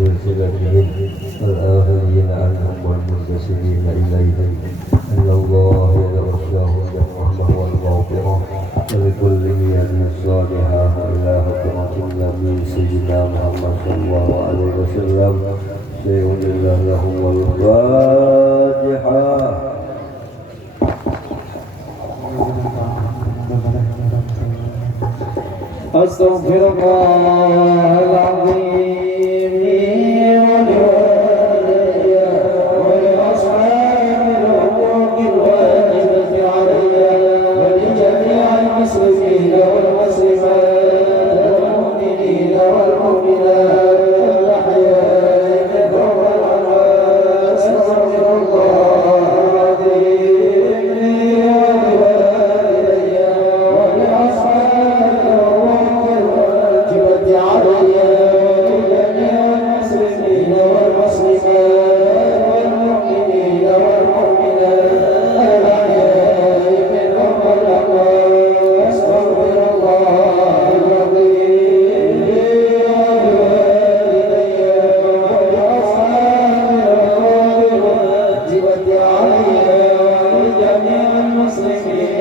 سلسلتهم الآخرين عنهم والمنتسبين إليهم أن الله يتغشاهم بالرحمة والمغفرة ولكل نية صالحة إلى حضرة النبي سيدنا محمد صلى الله عليه وسلم شيء لله لهم والفاتحة. أستغفر الله العظيم ولوالدي ولأصحاب الحقوق الواجبة علي ولجميع المسلمين والمسلمات والمؤمنين والمؤمنات الأحياء منهم والأموات. أستغفر الله العظيم ولوالدي ولأصحاب علي ولجميع المسلمين والمسلمات والمؤمنين والمؤمنات الأحياء منهم والأموات. أستغفر الله العظيم ولوالدي ولأصحاب الواجبة علي ولجميع المسلمين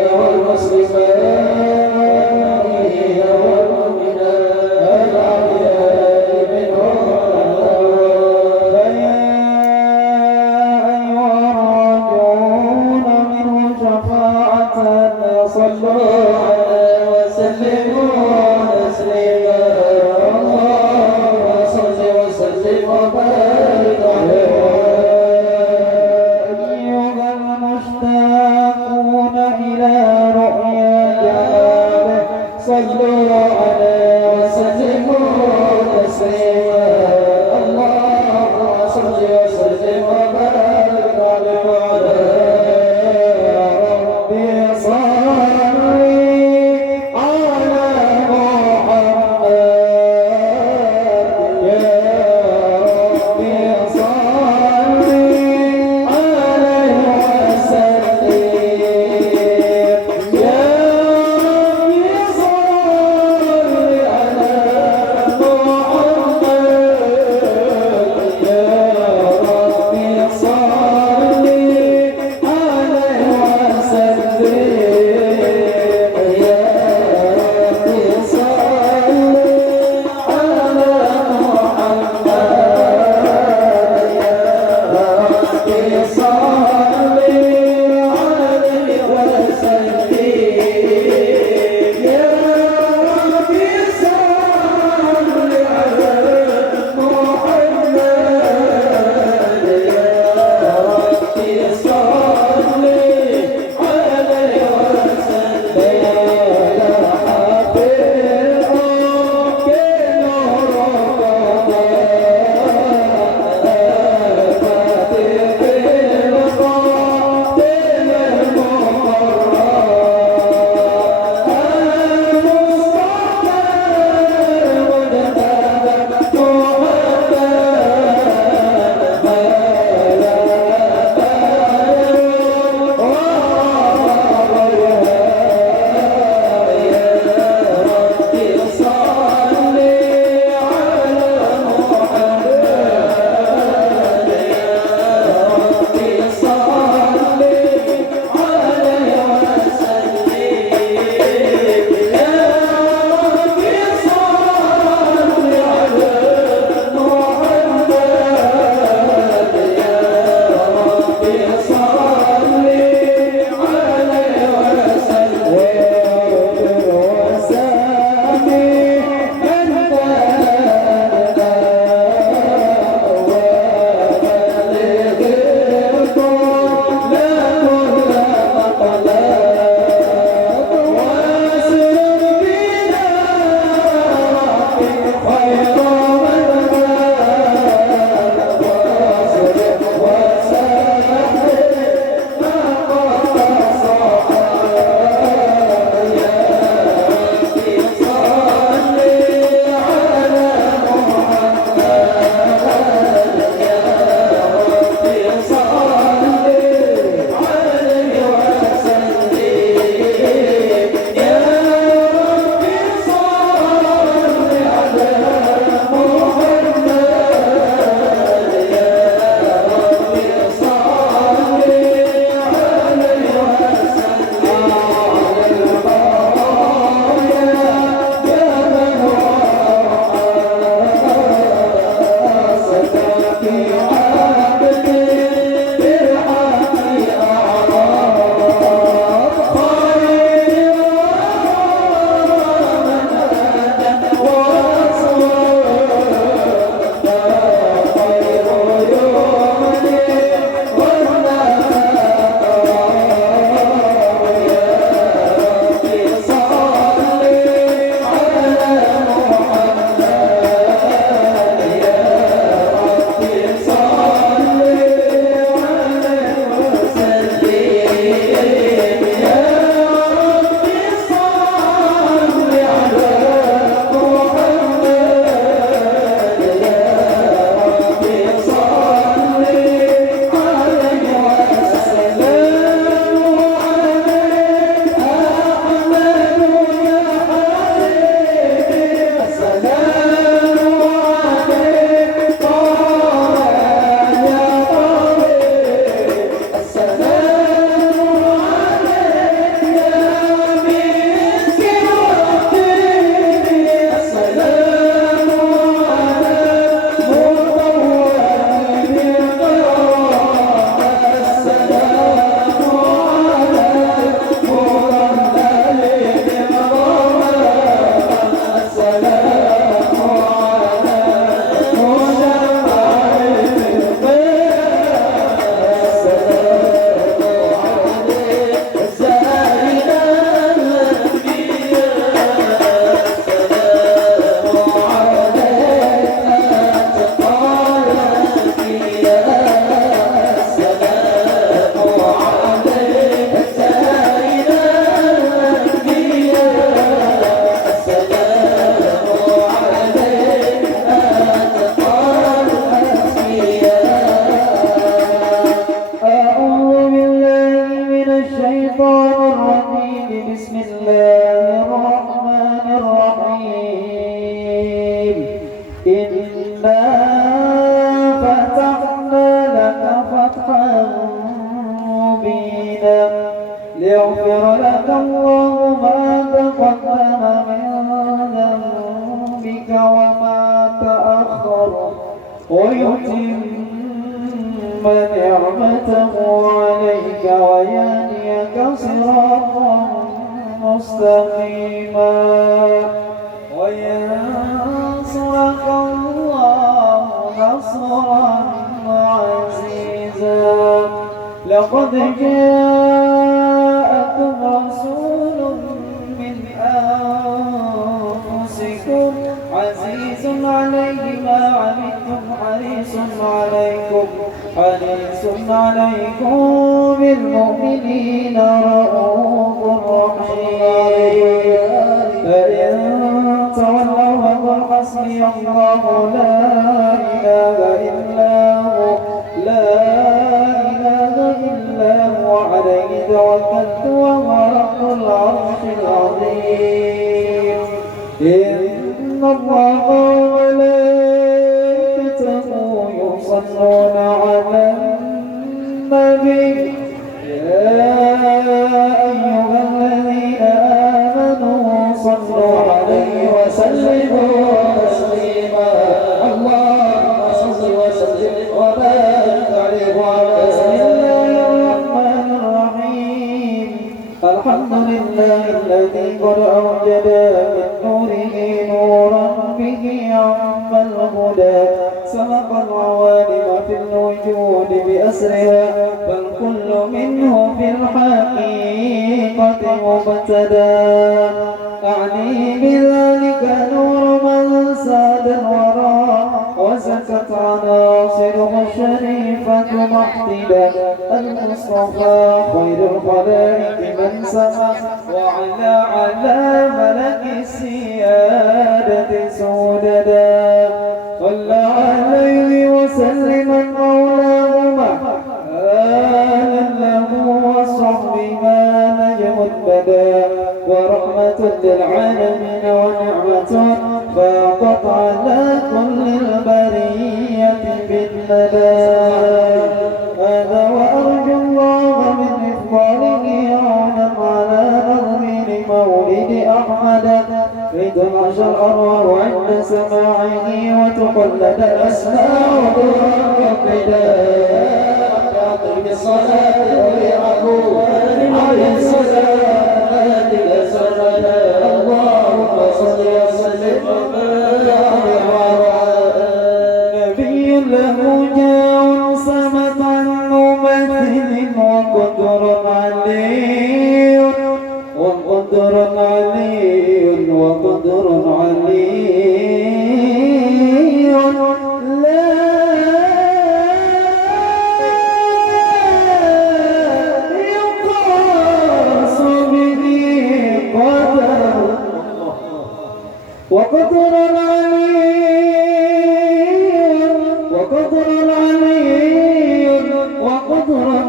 ويتم نعمته عليك ويهديك صراطا مستقيما وينصرك الله نصرا عزيزا لقد جاءكم رسول من أنفسكم عزيز عليه ما عنتم حريص عليكم بالمؤمنين رؤوف رحيم فإن تولوا فقل حسبي الله لا إله إلا هو عليه توكلت وهو رب العرش العظيم إن الله وملائكته يصلون على النبي يا أيها الذين آمنوا صلوا عليه وسلموا تسليما اللهم صل وسلم وبارك عليه وعلى بسم الله الرحمن الرحيم الحمد لله الذي قد أوجد من نوره نورا به عم الهدى سبق العوالم في الوجود بأسرها فالكل منه في الحقيقة مبتدى أعني بذلك نور من ساد الورى وزكت عناصره الشريفة محتدا المصطفى خير الخلائق من سما وعلى ملك السيادة سوددا صلى عليه وسلم مولاه آلا له وصحبه ما نجم البدا ورحمة للعالمين ونعمة فاقت على كل البرية بالندى هذا وأرجو الله من إفضاله عونا على نظم لمولد أحمد لتنعش الأرواح عند سماعه وتقلد الأسماء وترقدا أعطي بالصلاة وبالعقول عليه الصلاة لسرنا اللهم صل وسلم وبارك على نبي له جاء صمت عن ممثل وقدر علي وقدر علي لا يقاس به قدر وقدر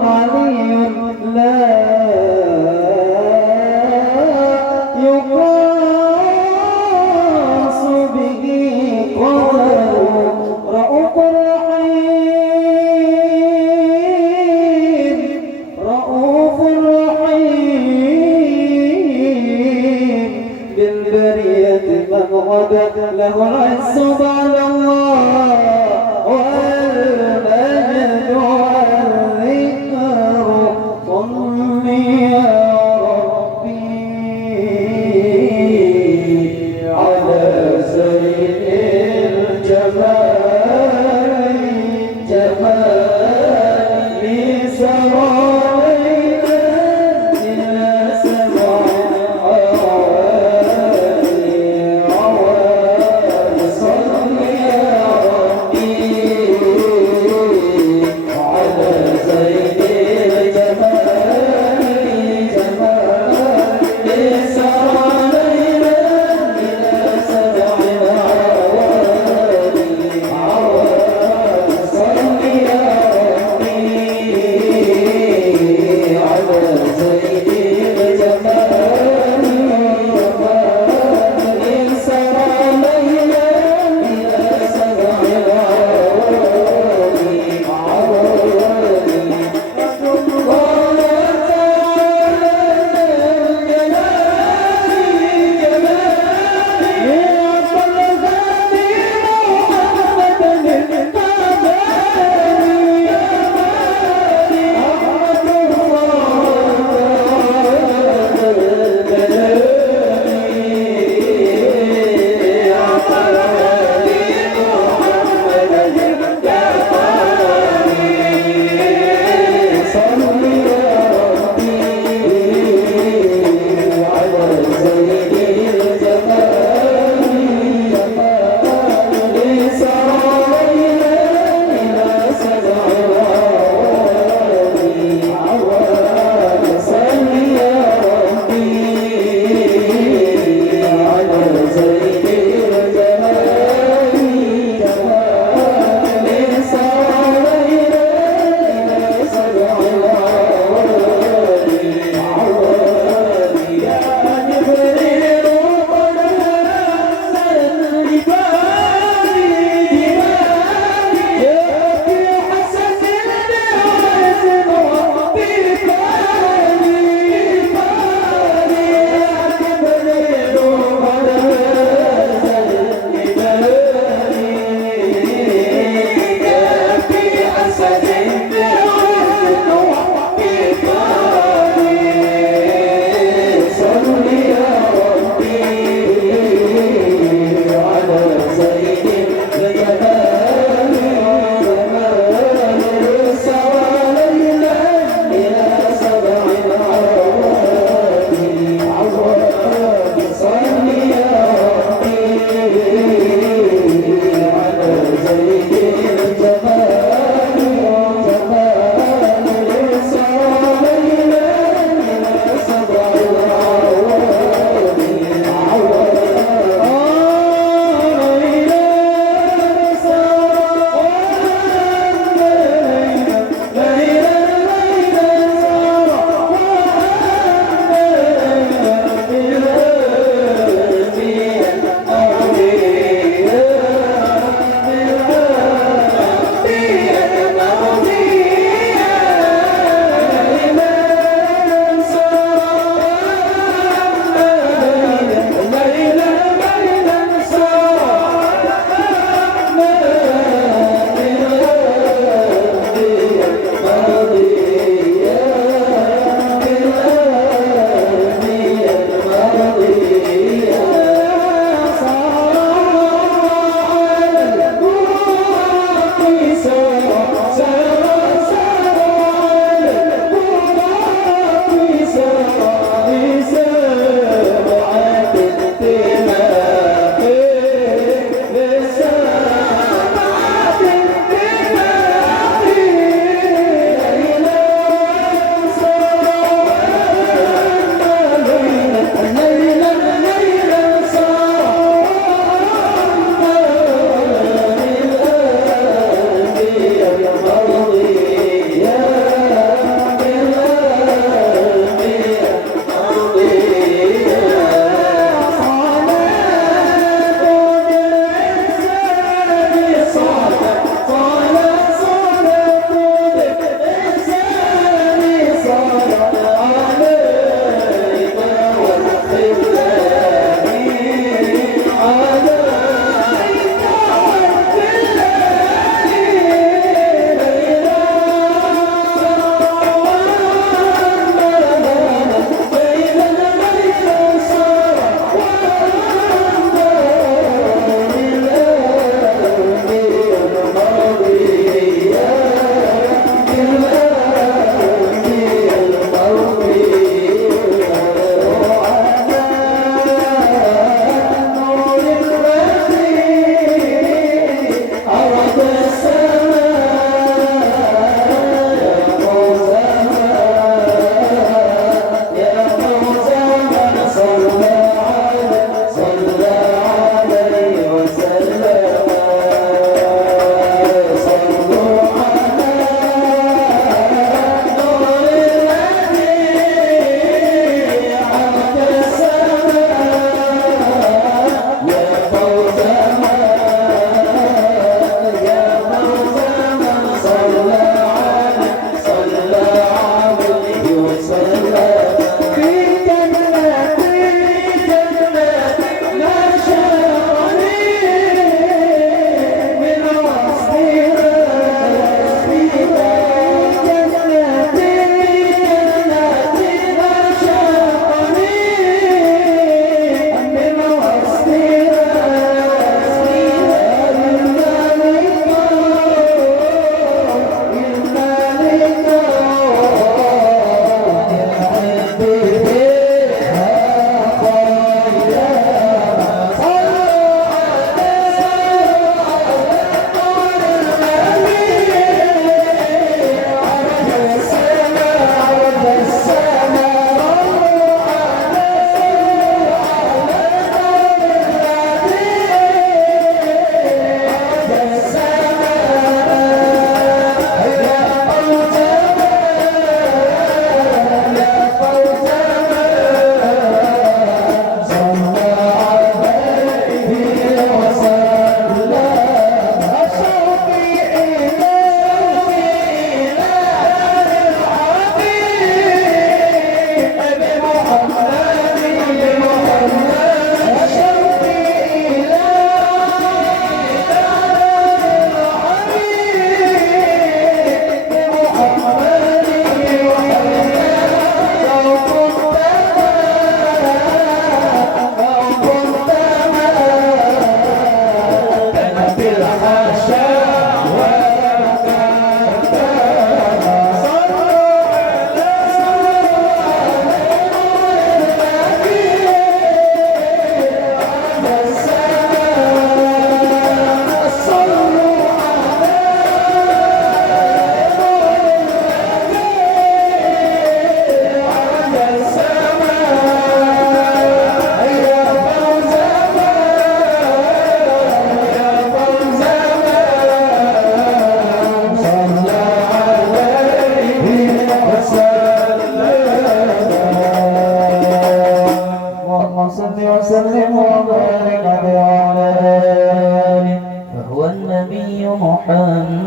علي لا يقاس به قدر رؤوف رحيم بالبرية من غدا له العز بعد الله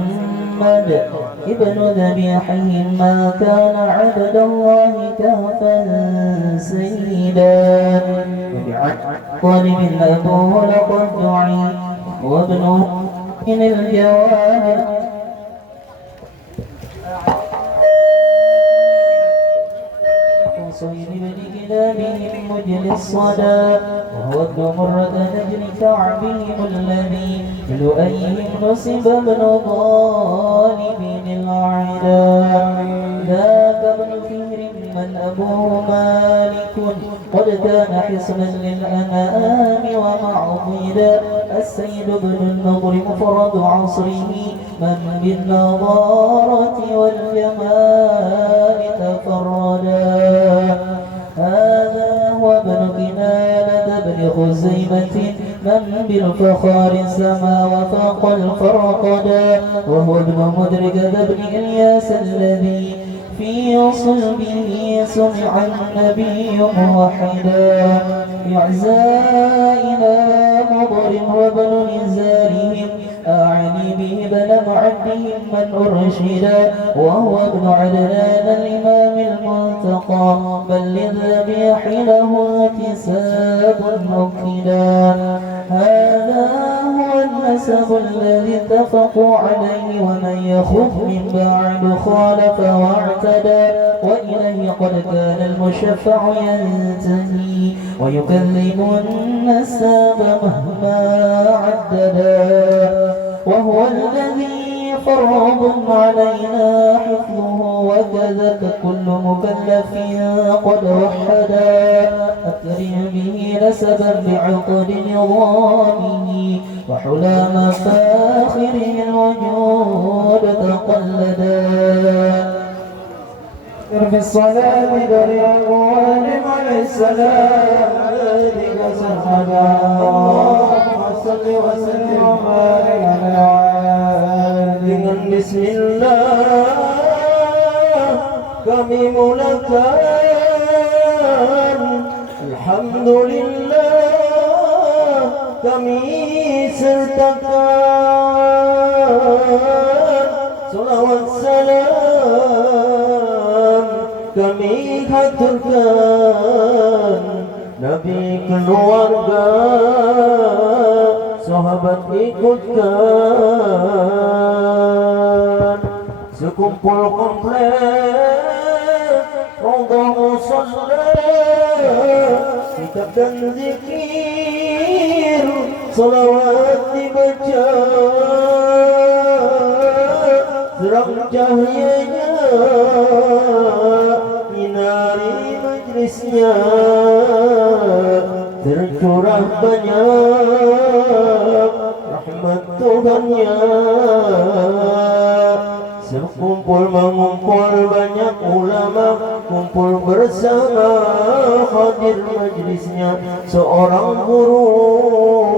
محمد ابن ذبيحهم ما كان عبد الله كهفا سيدا طالب أبوه لقد دعي وابنه من الجواد صيد بكتابهم مجل الصدى وهو ابن مرة نجل كعبهم الذي لؤيهم نسب ابن طالب العدا ذاك ابن فهر من أبوه مالك قد كان حصنا للأنام ومعضدا السيد بن النضر مفرد عصره من بالنضارة والجمال تفردا هذا هو ابن كنانة بن خزيمة من بالفخار سما وفاق الفرقدا وهو ابن مدركة بن إلياس الذي في صلبه سمع النبي موحدا يعزائنا مضر وابن نزارهم أعني به بل معدهم من أرشدا وهو ابن عدنان الإمام المنتقى بل للذبيح له اكتساب مكدا هذا هو النسب الذي اتفقوا عليه ومن يخف من بعد خالف واعتدى وإليه قد كان المشفع ينتهي ويكذب النسب مهما عددا وهو الذي فرض علينا حفظه وكذاك كل مكلف قد وحدا أكرم به نسبا بعقد نظامه وحلى مفاخره الوجود تقلدا في الصلاة بالأقوال عليه السلام عليك سرمدا اللهم صل وسلم وبارك على dengan bismillah kami mulakan alhamdulillah kami sertakan salawat salam kami haturkan Nabi keluarga sahabat ikutkan sekumpul komplek Raudhah Musalla kitab dan zikir salawat dibaca terang cahayanya nyinari majlisnya tercurah banyak rahmat Tuhannya sekumpul mengumpul banyak ulama kumpul bersama hadir majlisnya seorang guru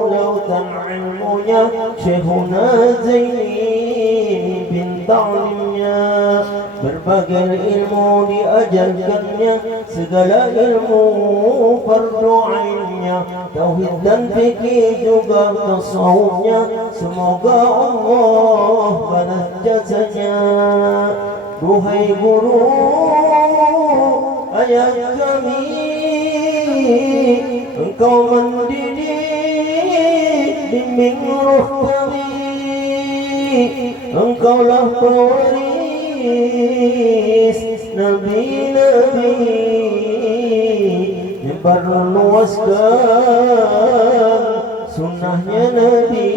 lautan ilmunya Syekhuna Zaini bin ta'limnya berbagai ilmu diajarkannya segala ilmu fardu ainnya tauhid dan fikih juga tasawufnya semoga Allah balas jasanya duhai guru ayah kami engkau mendidik bimbing ruh kami engkaulah pewaris nabi-nabi nyebar luaskan sunnahnya Nabi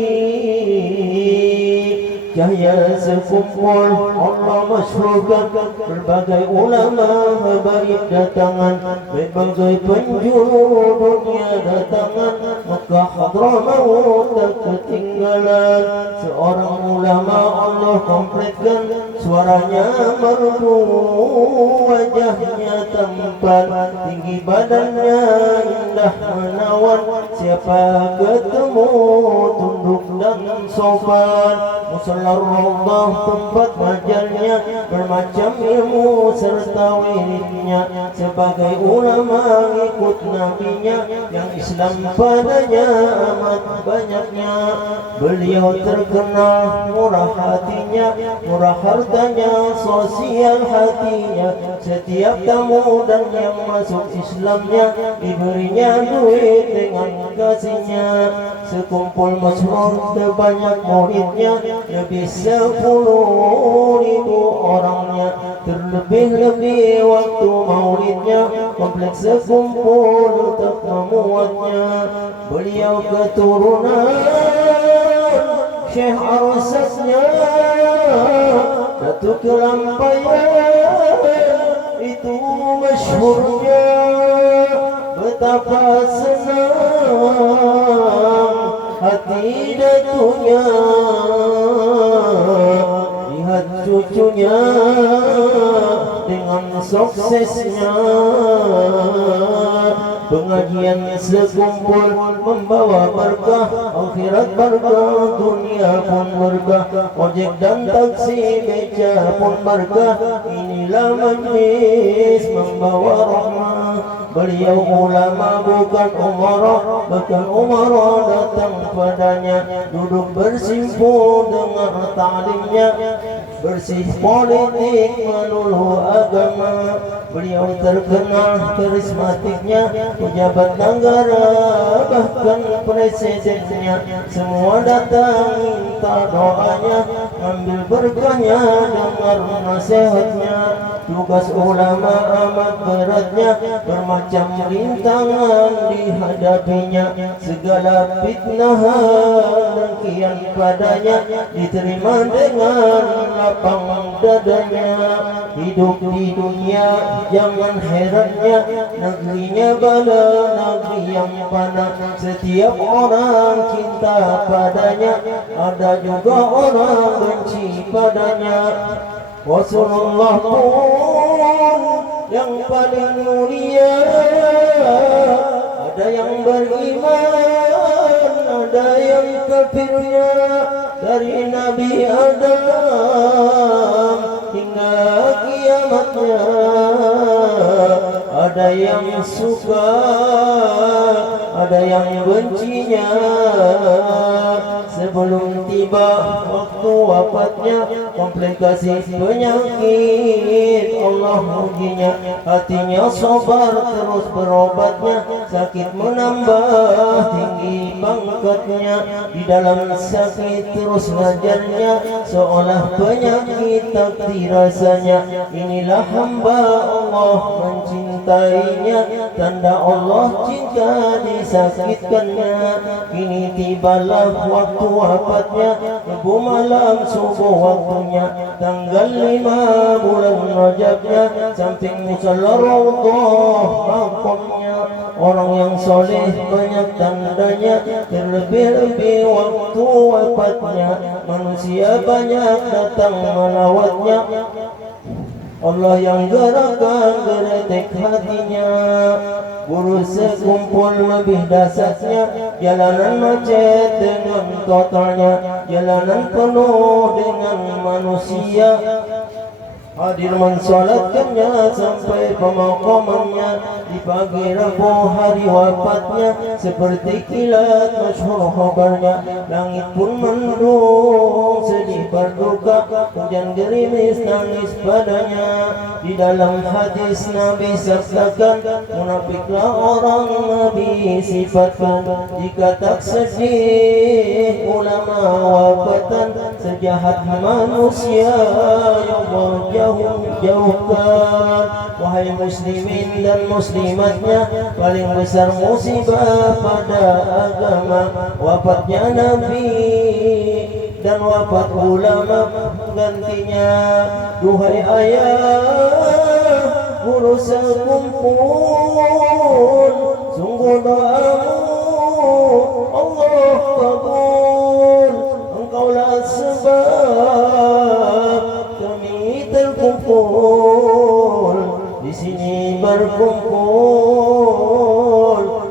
cahaya sekumpul Allah masyhurkan berbagai ulama habaib datangan berbagai penjuru dunia datangan maka Hadramaut tak ketinggalan seorang ulama Allah kompletkan suaranya merdu, wajahnya tampan, tinggi badannya indah menawan. Siapa ketemu tunduk dan sopan. Musalla Raudhah tempat majalnya, bermacam ilmu serta wiridnya. Sebagai ulama ikut nabinya, yang Islam padanya amat banyaknya. Beliau terkenal murah hatinya, murah hartanya, sosial hatinya. Setiap tamu dan yang masuk Islamnya, diberinya duit dengan kasihnya. Sekumpul masyhur sebanyak muridnya, lebih 10.000 orangnya. Terlebih-lebih waktu maulidnya, kompleks sekumpul tak memuatnya. Beliau keturunan Syekh Arsasnya, Datuk Kelampaian itu masyhurnya. Betapa senang hati datunya lihat cucunya dengan suksesnya. Pengajian sekumpul membawa berkah, akhirat berkah, dunia pun berkah. Ojek dan taksi beca pun berkah. Inilah majlis membawa rahmah. Beliau ulama bukan umarah, bukan umarah datang padanya, duduk bersimpu dengar ta'limnya. Bersih politik melulu agama. Beliau terkenal karismatiknya, pejabat negara bahkan presidennya semua datang minta doanya, ambil berkahnya, dengar nasihatnya. Tugas ulama amat beratnya, bermacam rintangan dihadapinya. Segala fitnah dan kian padanya, diterima dengan lapang dadanya. Hidup di dunia jangan herannya, negerinya bala, negeri yang panas. Setiap orang cinta padanya, ada juga orang benci padanya. Rasulullah pun yang paling mulia, ada yang beriman, ada yang kafirnya. Dari Nabi Adam hingga kiamatnya, ada yang suka, ada yang bencinya. Sebelum tiba waktu wafatnya, komplikasi penyakit Allah ujinya. Hatinya sabar terus berobatnya, sakit menambah tinggi pangkatnya. Di dalam sakit terus ngajarnya, seolah penyakit tak dirasanya. Inilah hamba Allah mencintainya, tanda Allah cinta disakitkannya. Kini tibalah waktu wafatnya, Rabu malam subuh waktunya, tanggal 5 bulan Rajabnya, samping musalla Raudhah makamnya. Orang yang soleh banyak tandanya, terlebih-lebih waktu wafatnya, manusia banyak datang melawatnya. Allah yang gerakan geretek hatinya. Guru sekumpul lebih dasarnya, jalanan macet dengan totalnya, jalanan penuh dengan manusia. Hadir mensolatkannya sampai pemakamannya. Di pagi Rabu hari wafatnya, seperti kilat masyhur khabarnya. Langit pun mendung sedih berduka, hujan gerimis nangis padanya. Di dalam hadis Nabi sabdakan, munafiklah orang Nabi sifatkan. Jika tak sedih ulama wafatan, sejahat manusia yang jauhkan. Wahai muslimin dan muslimatnya, paling besar musibah pada agama wafatnya Nabi dan wafat ulama gantinya. Duhai ayah, guru sekumpul, sungguh doamu Allah kabul. Engkaulah sebab kami berkumpul,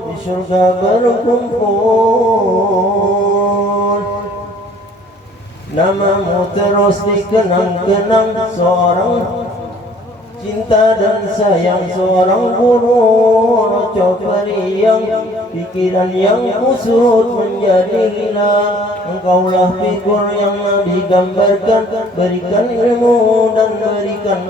di surga berkumpul. Namamu terus dikenang-kenang, seorang cinta dan sayang, seorang guru roco periang, pikiran yang kusut menjadi hilang. Engkaulah figur yang Nabi gambarkan, berikan ilmu dan berikan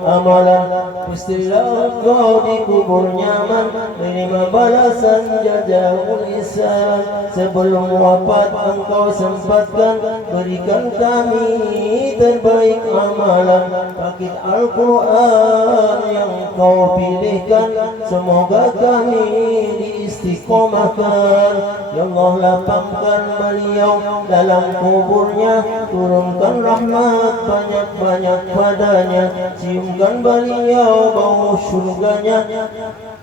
amalan. Pastilah engkau dikubur nyaman, terima balasan jajahul ihsan. Sebelum wafat engkau sempatkan, berikan kami terbaik amalan. Paket Al-Quran yang kau pilihkan, semoga kami diistiqomahkan. Ya Allah, lapangkan beliau dalam kuburnya, turunkan rahmat banyak-banyak padanya, ciumkan beliau bau surganya,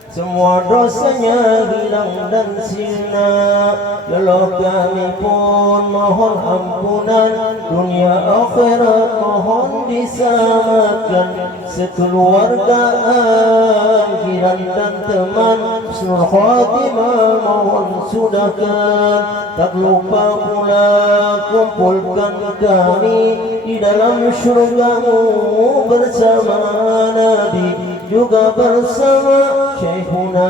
semua dosanya hilang dan sirna. Ya Allah, kami pun mohon ampunan, dunia akhirat mohon diselamatkan, sekeluargaan, jiran dan teman, husnul khatimah mohon sudahkan. Tak lupa pula kumpulkan kami di dalam syurgamu bersama Nabi, juga bersama Syekhuna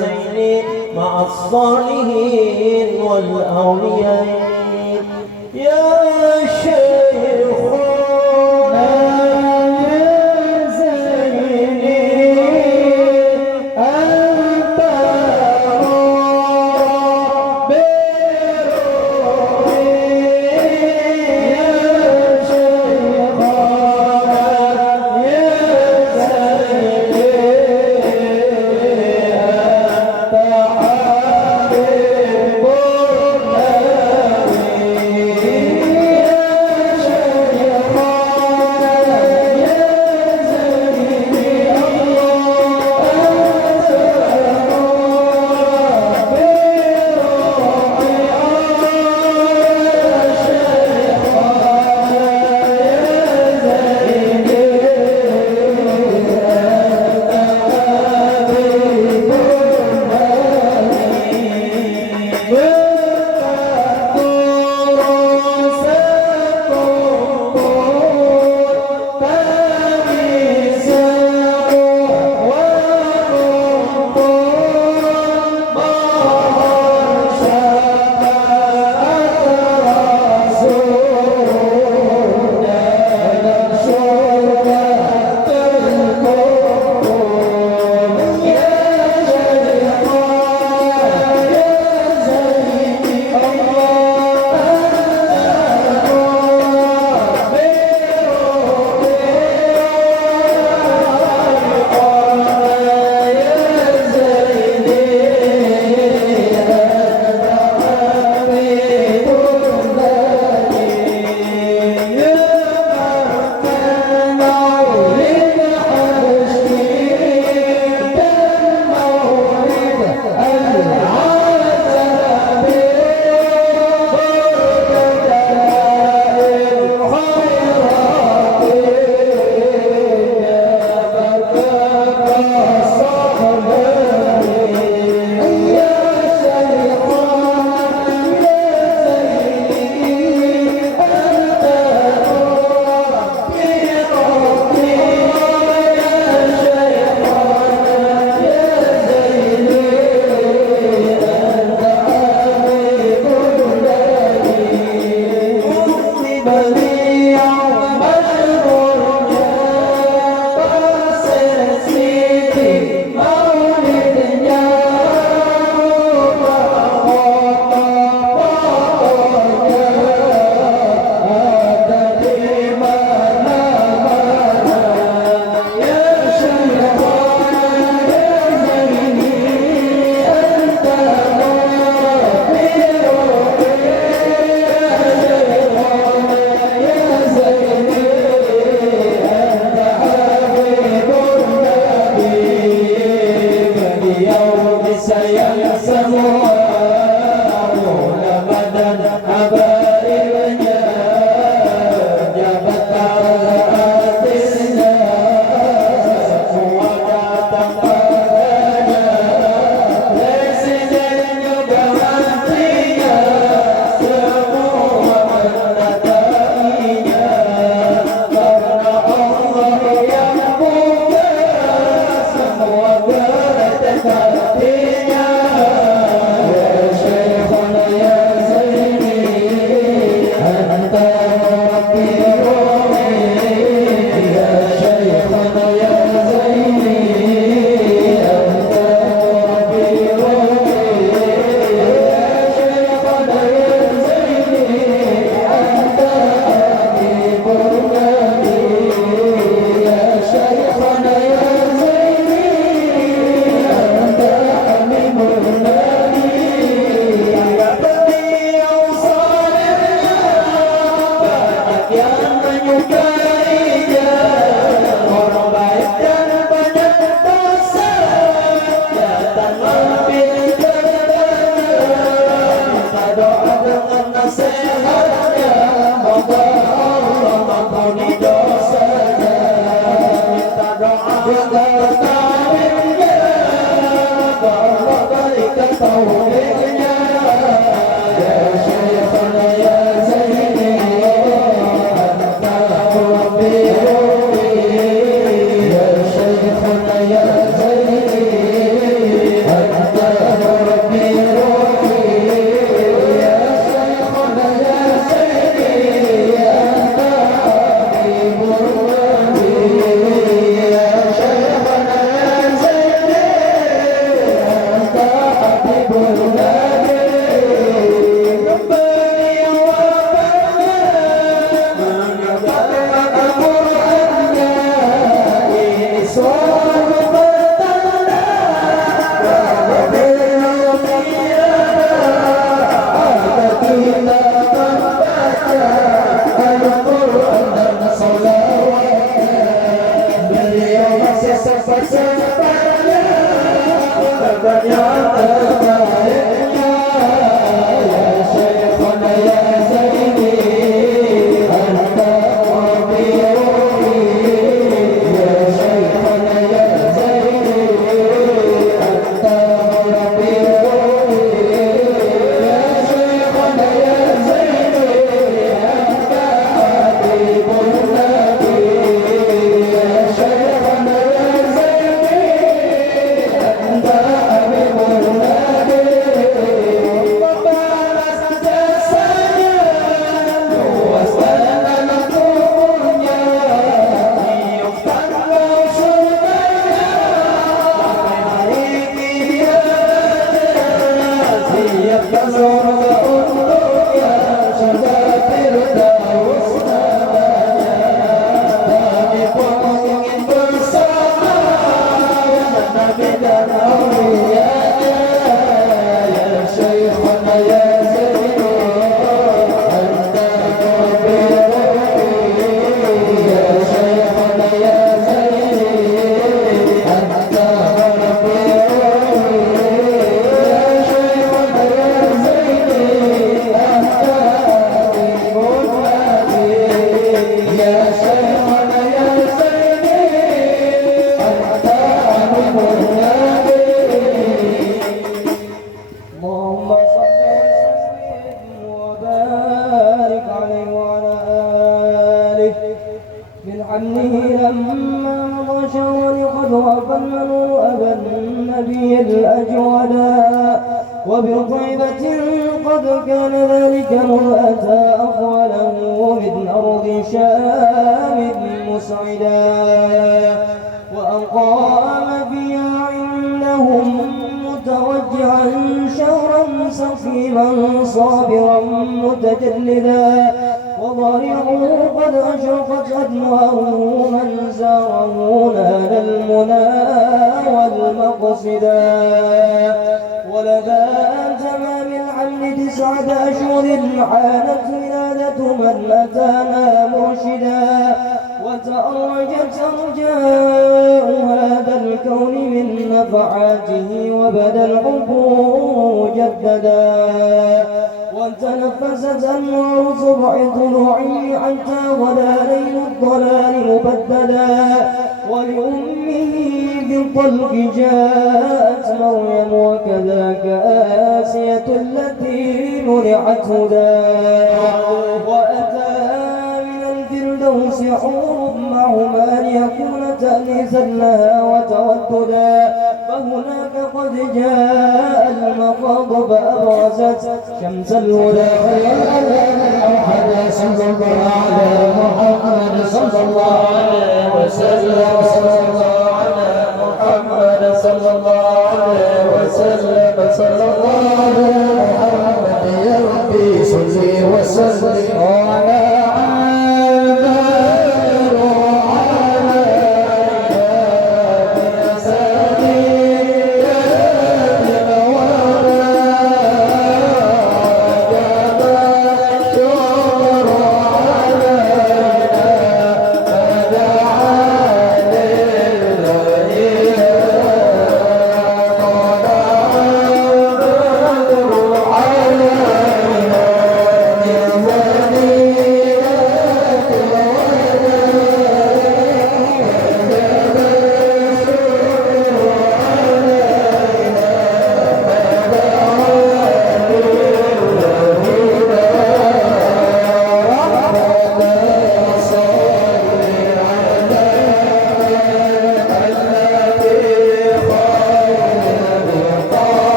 Zaini ma'as salihin wal awliyain. Ya Syekhuna Zaini, anta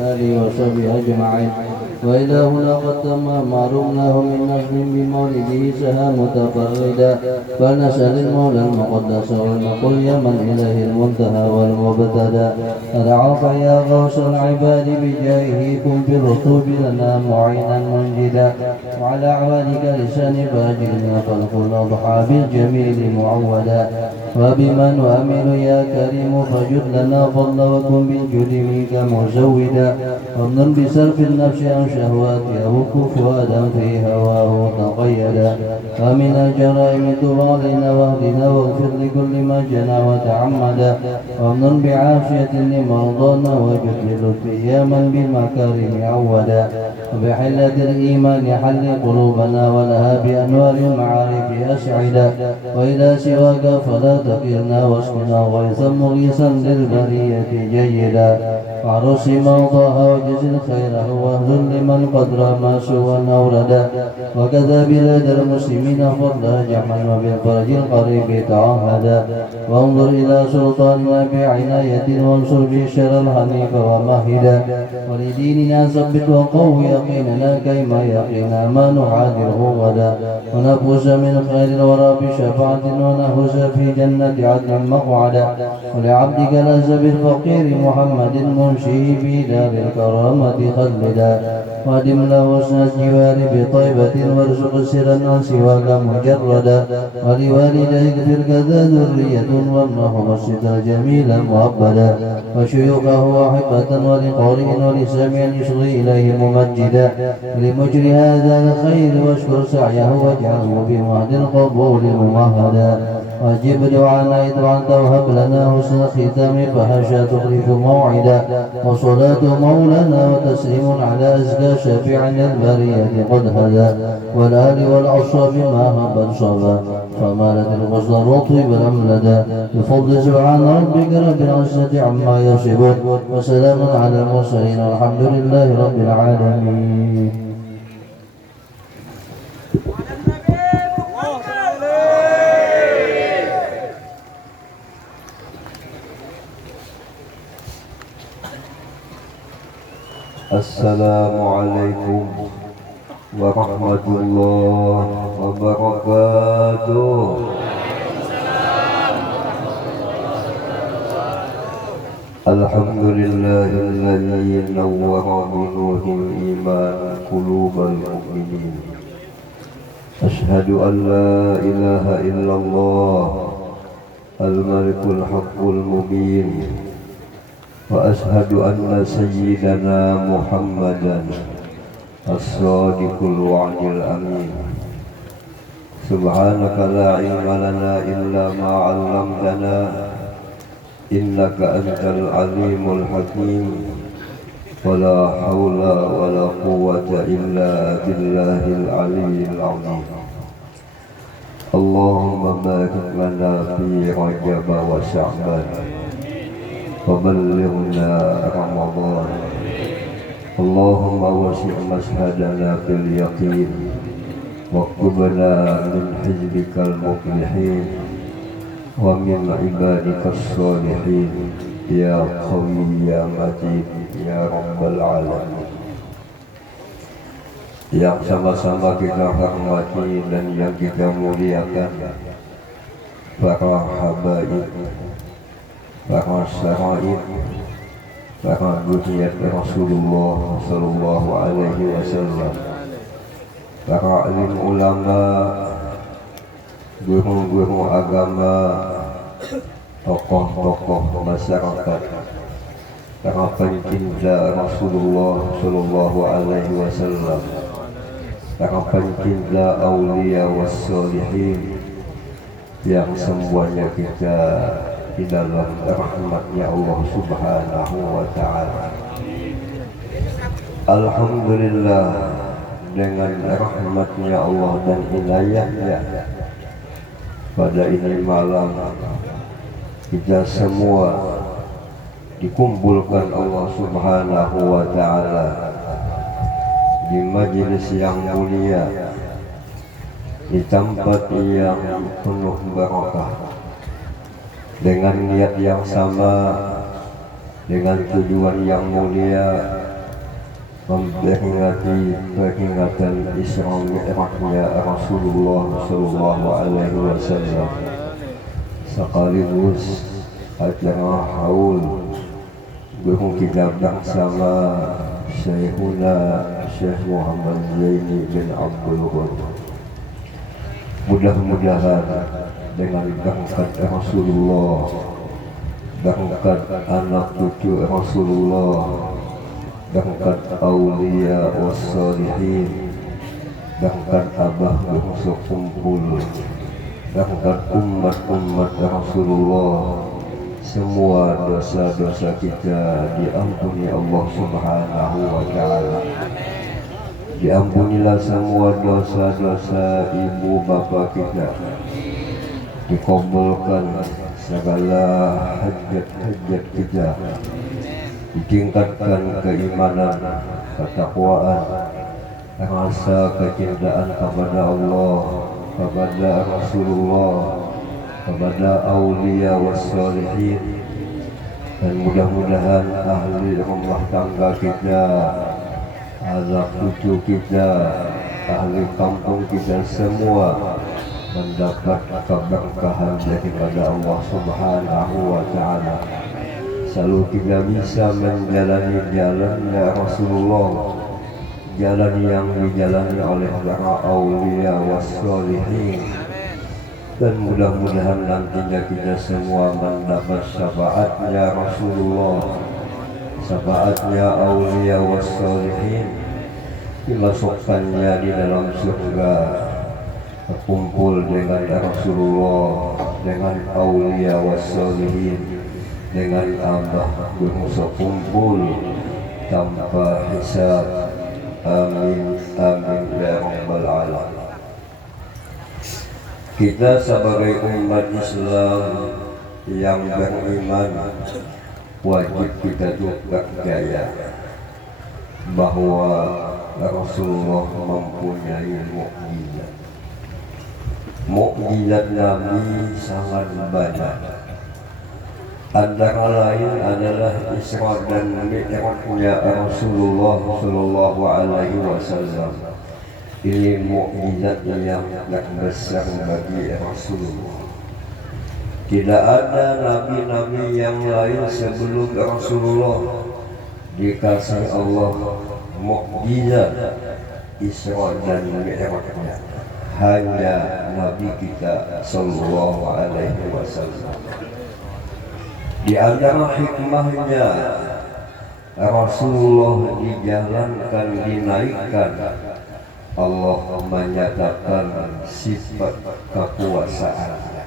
آله وصحبه أجمعين. وإلى هنا قد تم ما رمناه من نظم بمولده سها متفردا، فلنسأل المولى المقدس ولنقل يا من إليه المنتهى والمبتدا. ندعوك يا غوث العباد بجاهه كن بالرطوب لنا معينا منجدا، وعلى عوالك لسان فاجرنا فالكل أضحى بالجميل معودا. وبمن نؤمل يا كريم فجد لنا فضلا وكن بالجود منك مزودا، ومن بسرف النفس عن شهواتها وكفوادا في هواه تقيدا. ومن الجرائم تب علينا واهدنا واغفر لكل ما جنى وتعمدا، ومن بعافية لمرضانا وجد بلطف يا من بالمكارم عودا. وبحلة الإيمان حل قلوبنا ولها بأنوار المعارف أسعدا، وإلى سواك فلا تقلنا واسقنا غيثا مغيثا للبرية جيدا. وعرس موضاها وجزل خيره واهل لمن قد رمى سوى أوردا، وكذا بلاد المسلمين فضلا جمعا وبالفرج القريب تعهدا. وانظر إلى سلطاننا بعناية وانصر بشر الحنيف ومهدا، ولديننا ثبت وقو يقيننا كيما يقينا ما نحاذره غدا. ونفوز من خير الورى بشفاعة ونهز في جنة عدن مقعدا. ولعبدك لز بالفقير محمد منشئ في دار الكرامة خلدا، وادم له حسن الجوار بطيبة وارزق سرا عن سواك مجردا. ولوالديك اغفر كذا ذرية وامنحهم الستر جميلا مؤبدا. وشيوخه وحقة ولقارئ ولسامع يصغي إليه ممجدا. لمجري هذا الخير واشكر سعيه واجعله بمهد القبول ممهدا. واجب دعانا إذ أنت وهب لنا حسن الختام فهشا تخلف موعدا. وصلاة مولانا وتسليم على أزكى شفيع البرية قد هدى، والآل والأصحاب ما هبت صبا فمالت الغصن وطيب الأملدا. بفضل سبحان ربك رب العزة عما يصفون وسلام على المرسلين والحمد لله رب العالمين. Assalamualaikum warahmatullahi wabarakatuh. Alhamdulillahilladzi nawwara bi nuril iman qulubal mu'minin. Asyhadu an la ilaha illallah al-malikul haqqul mubin. وأشهد أن سيدنا محمدا الصادق الوعد الأمين. سبحانك لا علم لنا إلا ما علمتنا إنك أنت العليم الحكيم. ولا حول ولا قوة إلا بالله العلي العظيم. اللهم بارك لنا في رجب وشعبان وبلغنا رمضان. اللهم وسع مشهدنا باليقين واكتبنا من حزبك المفلحين ومن عبادك الصالحين يا قوي يا متين يا رب العالمين. Yang sama-sama kita hormati dan yang kita muliakan para habaib, para saraib, para dzurriyyat Rasulullah sallallahu alaihi wasallam, para alim ulama, guru-guru agama, tokoh-tokoh masyarakat, para pencinta Rasulullah sallallahu alaihi wasallam, para pencinta aulia wassalihin, yang semuanya kita di dalam rahmatnya Allah subhanahu wa ta'ala. Alhamdulillah, dengan rahmatnya Allah dan inayahnya pada ini malam kita semua dikumpulkan Allah subhanahu wa ta'ala di majelis yang mulia, di tempat yang penuh barakah, dengan niat yang sama, dengan tujuan yang mulia, memperingati peringatan Isra Mi'rajnya Rasulullah Sallallahu Alaihi Wasallam, sekaligus acara haul guru kita bersama Syekhuna Syekh Muhammad Zaini bin Abdul Ghani. Mudah-mudahan dengan berkat Rasulullah, berkat anak cucu Rasulullah, berkat aulia wassalihin, berkat abah bangsa kumpul, berkat umat-umat Rasulullah, semua dosa-dosa kita diampuni Allah Subhanahu wa Ta'ala. Diampunilah semua dosa-dosa ibu bapa kita, dikabulkan segala hajat-hajat kita, ditingkatkan keimanan, ketakwaan, rasa kecintaan kepada Allah, kepada Rasulullah, kepada aulia wassalihin, dan mudah-mudahan ahli rumah tangga kita, anak cucu kita, ahli kampung kita semua mendapat keberkahan daripada Allah Subhanahu wa Ta'ala. Selalu kita bisa menjalani jalannya Rasulullah, jalan yang dijalani oleh para aulia wassalihin, dan mudah-mudahan nantinya kita semua mendapat syafaatnya Rasulullah, syafaatnya aulia wassalihin, dimasukkannya di dalam surga, berkumpul dengan Rasulullah, dengan aulia wassalihin, dengan abah berusaha kumpul tanpa hisab. Amin amin ya rabbal alamin. Kita sebagai umat Islam yang beriman, wajib kita juga percaya bahwa Rasulullah mempunyai mukjizat. Mukjizat Nabi sangat banyak. Antara lain adalah Isra dan Mi'rajnya Rasulullah Sallallahu Alaihi Wasallam. Ini mukjizat yang besar bagi Rasulullah. Tidak ada nabi-nabi yang lain sebelum Rasulullah dikasih Allah mukjizat Isra dan Mi'rajnya. Hanya Nabi kita Sallallahu Alaihi Wasallam. Di antara hikmahnya Rasulullah dijalankan, dinaikkan, Allah menyatakan sifat kekuasaannya.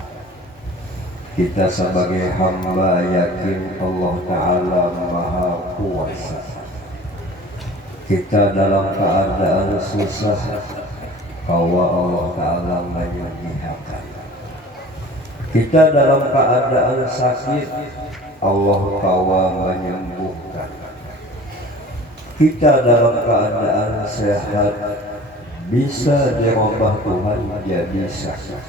Kita sebagai hamba yakin Allah Ta'ala Maha Kuasa. Kita dalam keadaan susah, bahwa Allah Ta'ala menyediakan. Kita dalam keadaan sakit, Allah Ta'ala menyembuhkan. Kita dalam keadaan sehat, bisa dirubah Tuhan jadi sakit.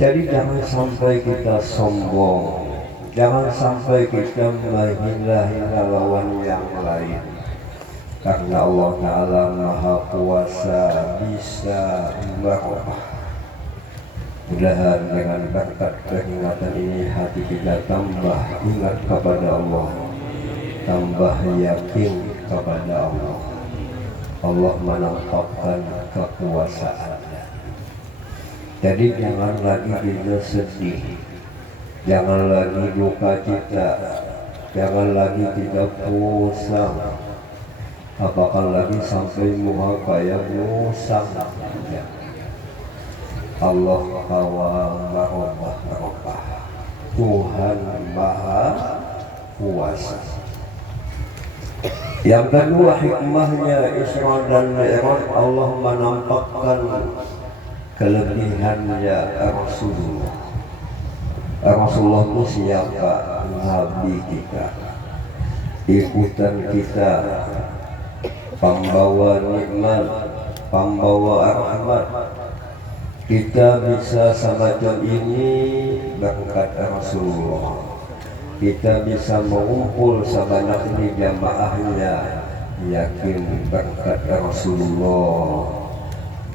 Jadi jangan sampai kita sombong, jangan sampai kita menghina-hina lawan yang lain. Karena Allah Ta'ala Maha Kuasa, bisa merubah. Mudah-mudahan dengan berkat peringatan ini hati kita tambah ingat kepada Allah, tambah yakin kepada Allah. Allah menampakkan kekuasaannya. Jadi jangan lagi kita sedih, jangan lagi duka cita, jangan lagi kita pusing. Apakah lagi sampai muha kayak musang. Allah Maha Tuhan Maha Kuasa. Yang kedua hikmahnya Isra dan Mi'raj, Allah menampakkan kelebihannya Rasulullah. Rasulullah itu siapa? Nabi kita, ikutan kita, pembawa nikmat, pembawa rahmat. Kita bisa semacam ini berkat Rasulullah. Kita bisa mengumpul sebanyak ini jamaahnya yakin berkat Rasulullah,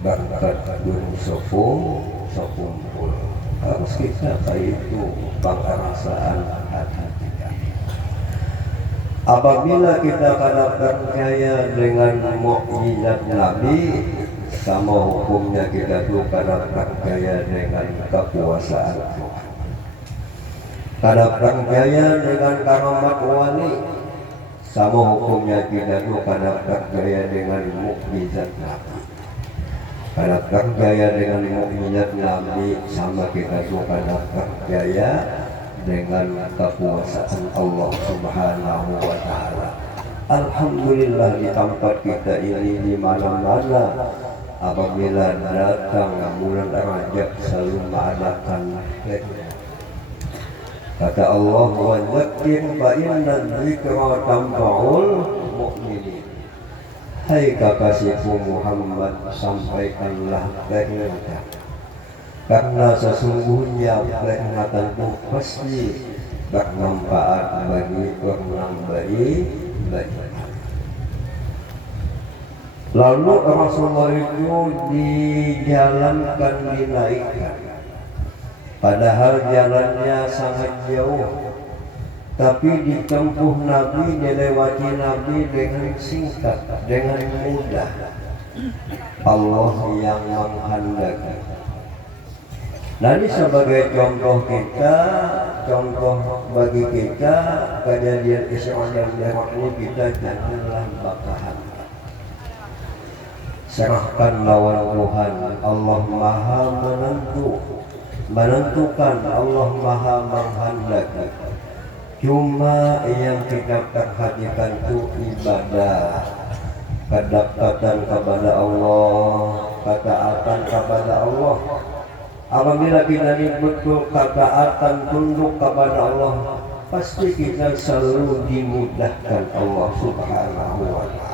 berkat gunung sekumpul. Harus kita kayak itu perasaan hati kita. Apabila kita kada percaya dengan mukjizat Nabi, sama hukumnya kita tuh kada percaya dengan kekuasaan Tuhan. Kada percaya dengan karamat wali, sama hukumnya kita tuh kada percaya dengan mukjizat Nabi. Kada percaya dengan mukjizat Nabi, sama kita tuh kada percaya dengan kekuasaan Allah Subhanahu wa Ta'ala. Alhamdulillah di tempat kita ini di mana-mana apabila datang bulan Rajab selalu mengadakan zikir. Kata Allah, wa dzakir fa inna dzikra tanfa'ul mu'minin. Hai kekasihku Muhammad, sampaikanlah peringatan, karena sesungguhnya peringatan itu pasti bermanfaat bagi orang baik. Lalu Rasulullah itu dijalankan, dinaikkan, padahal jalannya sangat jauh, tapi ditempuh Nabi, dilewati Nabi dengan singkat, dengan mudah. Allah yang menghendaki. Nah, ini sebagai contoh kita, contoh bagi kita, kejadian Isra dan Mi'raj ini kita janganlah bakahan. Serahkan lawan Tuhan. Allah Maha menentukan, Allah Maha menghendaki. Cuma yang kita perhatikan itu ibadah, kedekatan kepada Allah, ketaatan kepada Allah. Apabila kita ini betul ketaatan, tunduk kepada Allah, pasti kita selalu dimudahkan Allah Subhanahu wa Ta'ala.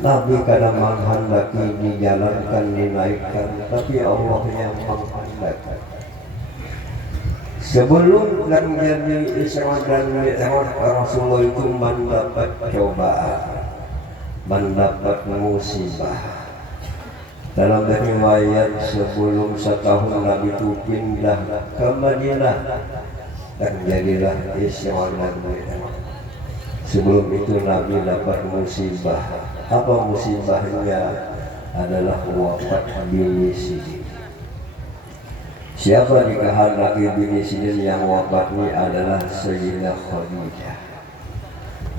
Nabi kadang menghendaki dijalankan, dinaikkan, tapi Allah yang menghendaki. Sebelum terjadi Isra dan Mi'raj, Rasulullah itu mendapat cobaan, mendapat musibah. Dalam riwayat sebelum setahun Nabi itu pindah ke Madinah, terjadilah Isra dan Mi'raj. Sebelum itu Nabi dapat musibah. Apa musibahnya? Adalah wafat bini Sirin. Siapa dikehendaki bini Sirin yang wafat ini adalah Sayyidah Khadijah.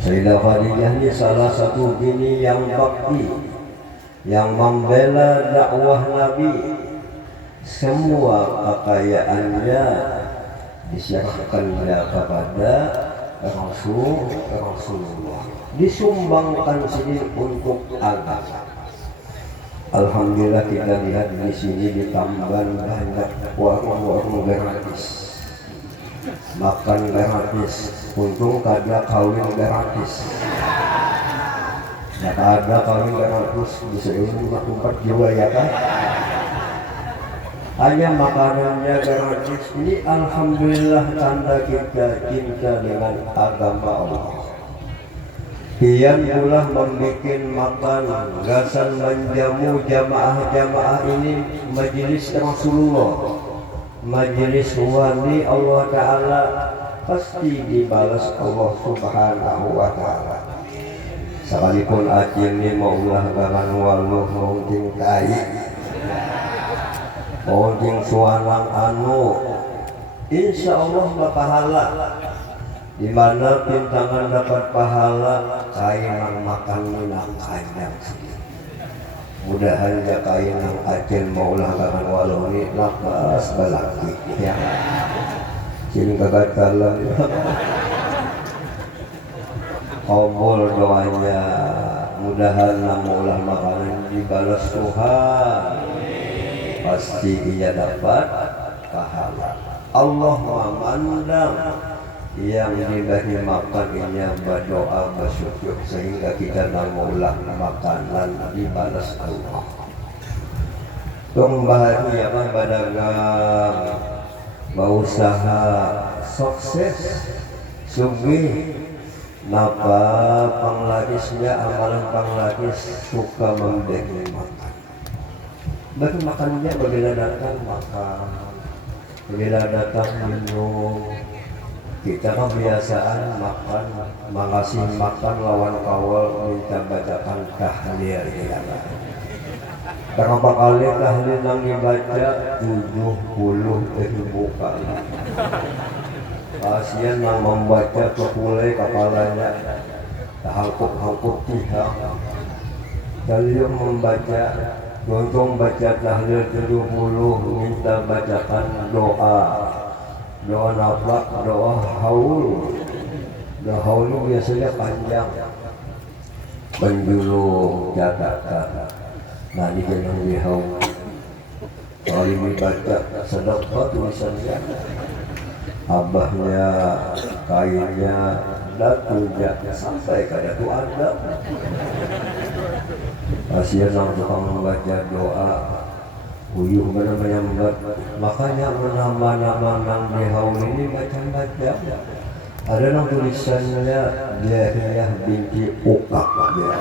Sayyidah Khadijah ini salah satu bini yang bakti, yang membela dakwah Nabi. Semua kekayaannya diserahkannya kepada Rasulullah, disumbangkan sendiri untuk agama. Alhamdulillah kita lihat di sini di Tamban banyak warung-warung gratis, makan gratis, untung kada kawin gratis. Nggak ada kawin gratis bisa ini 4 jiwa ya kan? Hanya makanannya gratis. Ini alhamdulillah tanda kita cinta dengan agama Allah. Kian pula membuat makanan, gasan menjamu jamaah-jamaah ini majelis Rasulullah, majelis wali Allah Ta'ala, pasti dibalas Allah Subhanahu wa Ta'ala. Sekalipun acil ini maulah galan waluh maunting kai, maunting suanang insya Allah berpahala. Di mana pintangan dapat pahala, kainan makan minang kandang sendiri. Mudahan ya kainan acil maulah galan waluh ini lakas balaki ya. Sini kagatalan. Kabul doanya, mudahan maulah makanan dibalas Tuhan, pasti ia dapat pahala. Allah memandang yang diberi makan ini berdoa bersyukur sehingga kita maulah makanan dibalas Allah. Tong bahagia berdagang, berusaha sukses, sugih, Napa panglarisnya amalan panglaris suka memberi makan. Bagi makannya bila datang makan, bila datang minum. Kita kebiasaan makan, mengasih makan lawan kawal minta bacakan tahlil ya. Berapa kali tahlil yang dibaca 70.000 kali. Pasien yang membaca kepulai kepalanya hangkuk-hangkuk tihang. Kalau membaca Gonjong baca tahlil 70 minta bacakan doa. Doa nafak, doa haul. Doa haul biasanya panjang. Penjulung catatan. Nah ini jangan dihaul. Kalau ini baca sedekah tulisannya. Abahnya, kainnya, datunya sampai ke datu ada. Pasien yang tukang membaca doa. Uyuh mana menyambat, makanya nama-nama nang dihaul ini baca-baca. Ada nang tulisannya Jariyah binti Ukak ya.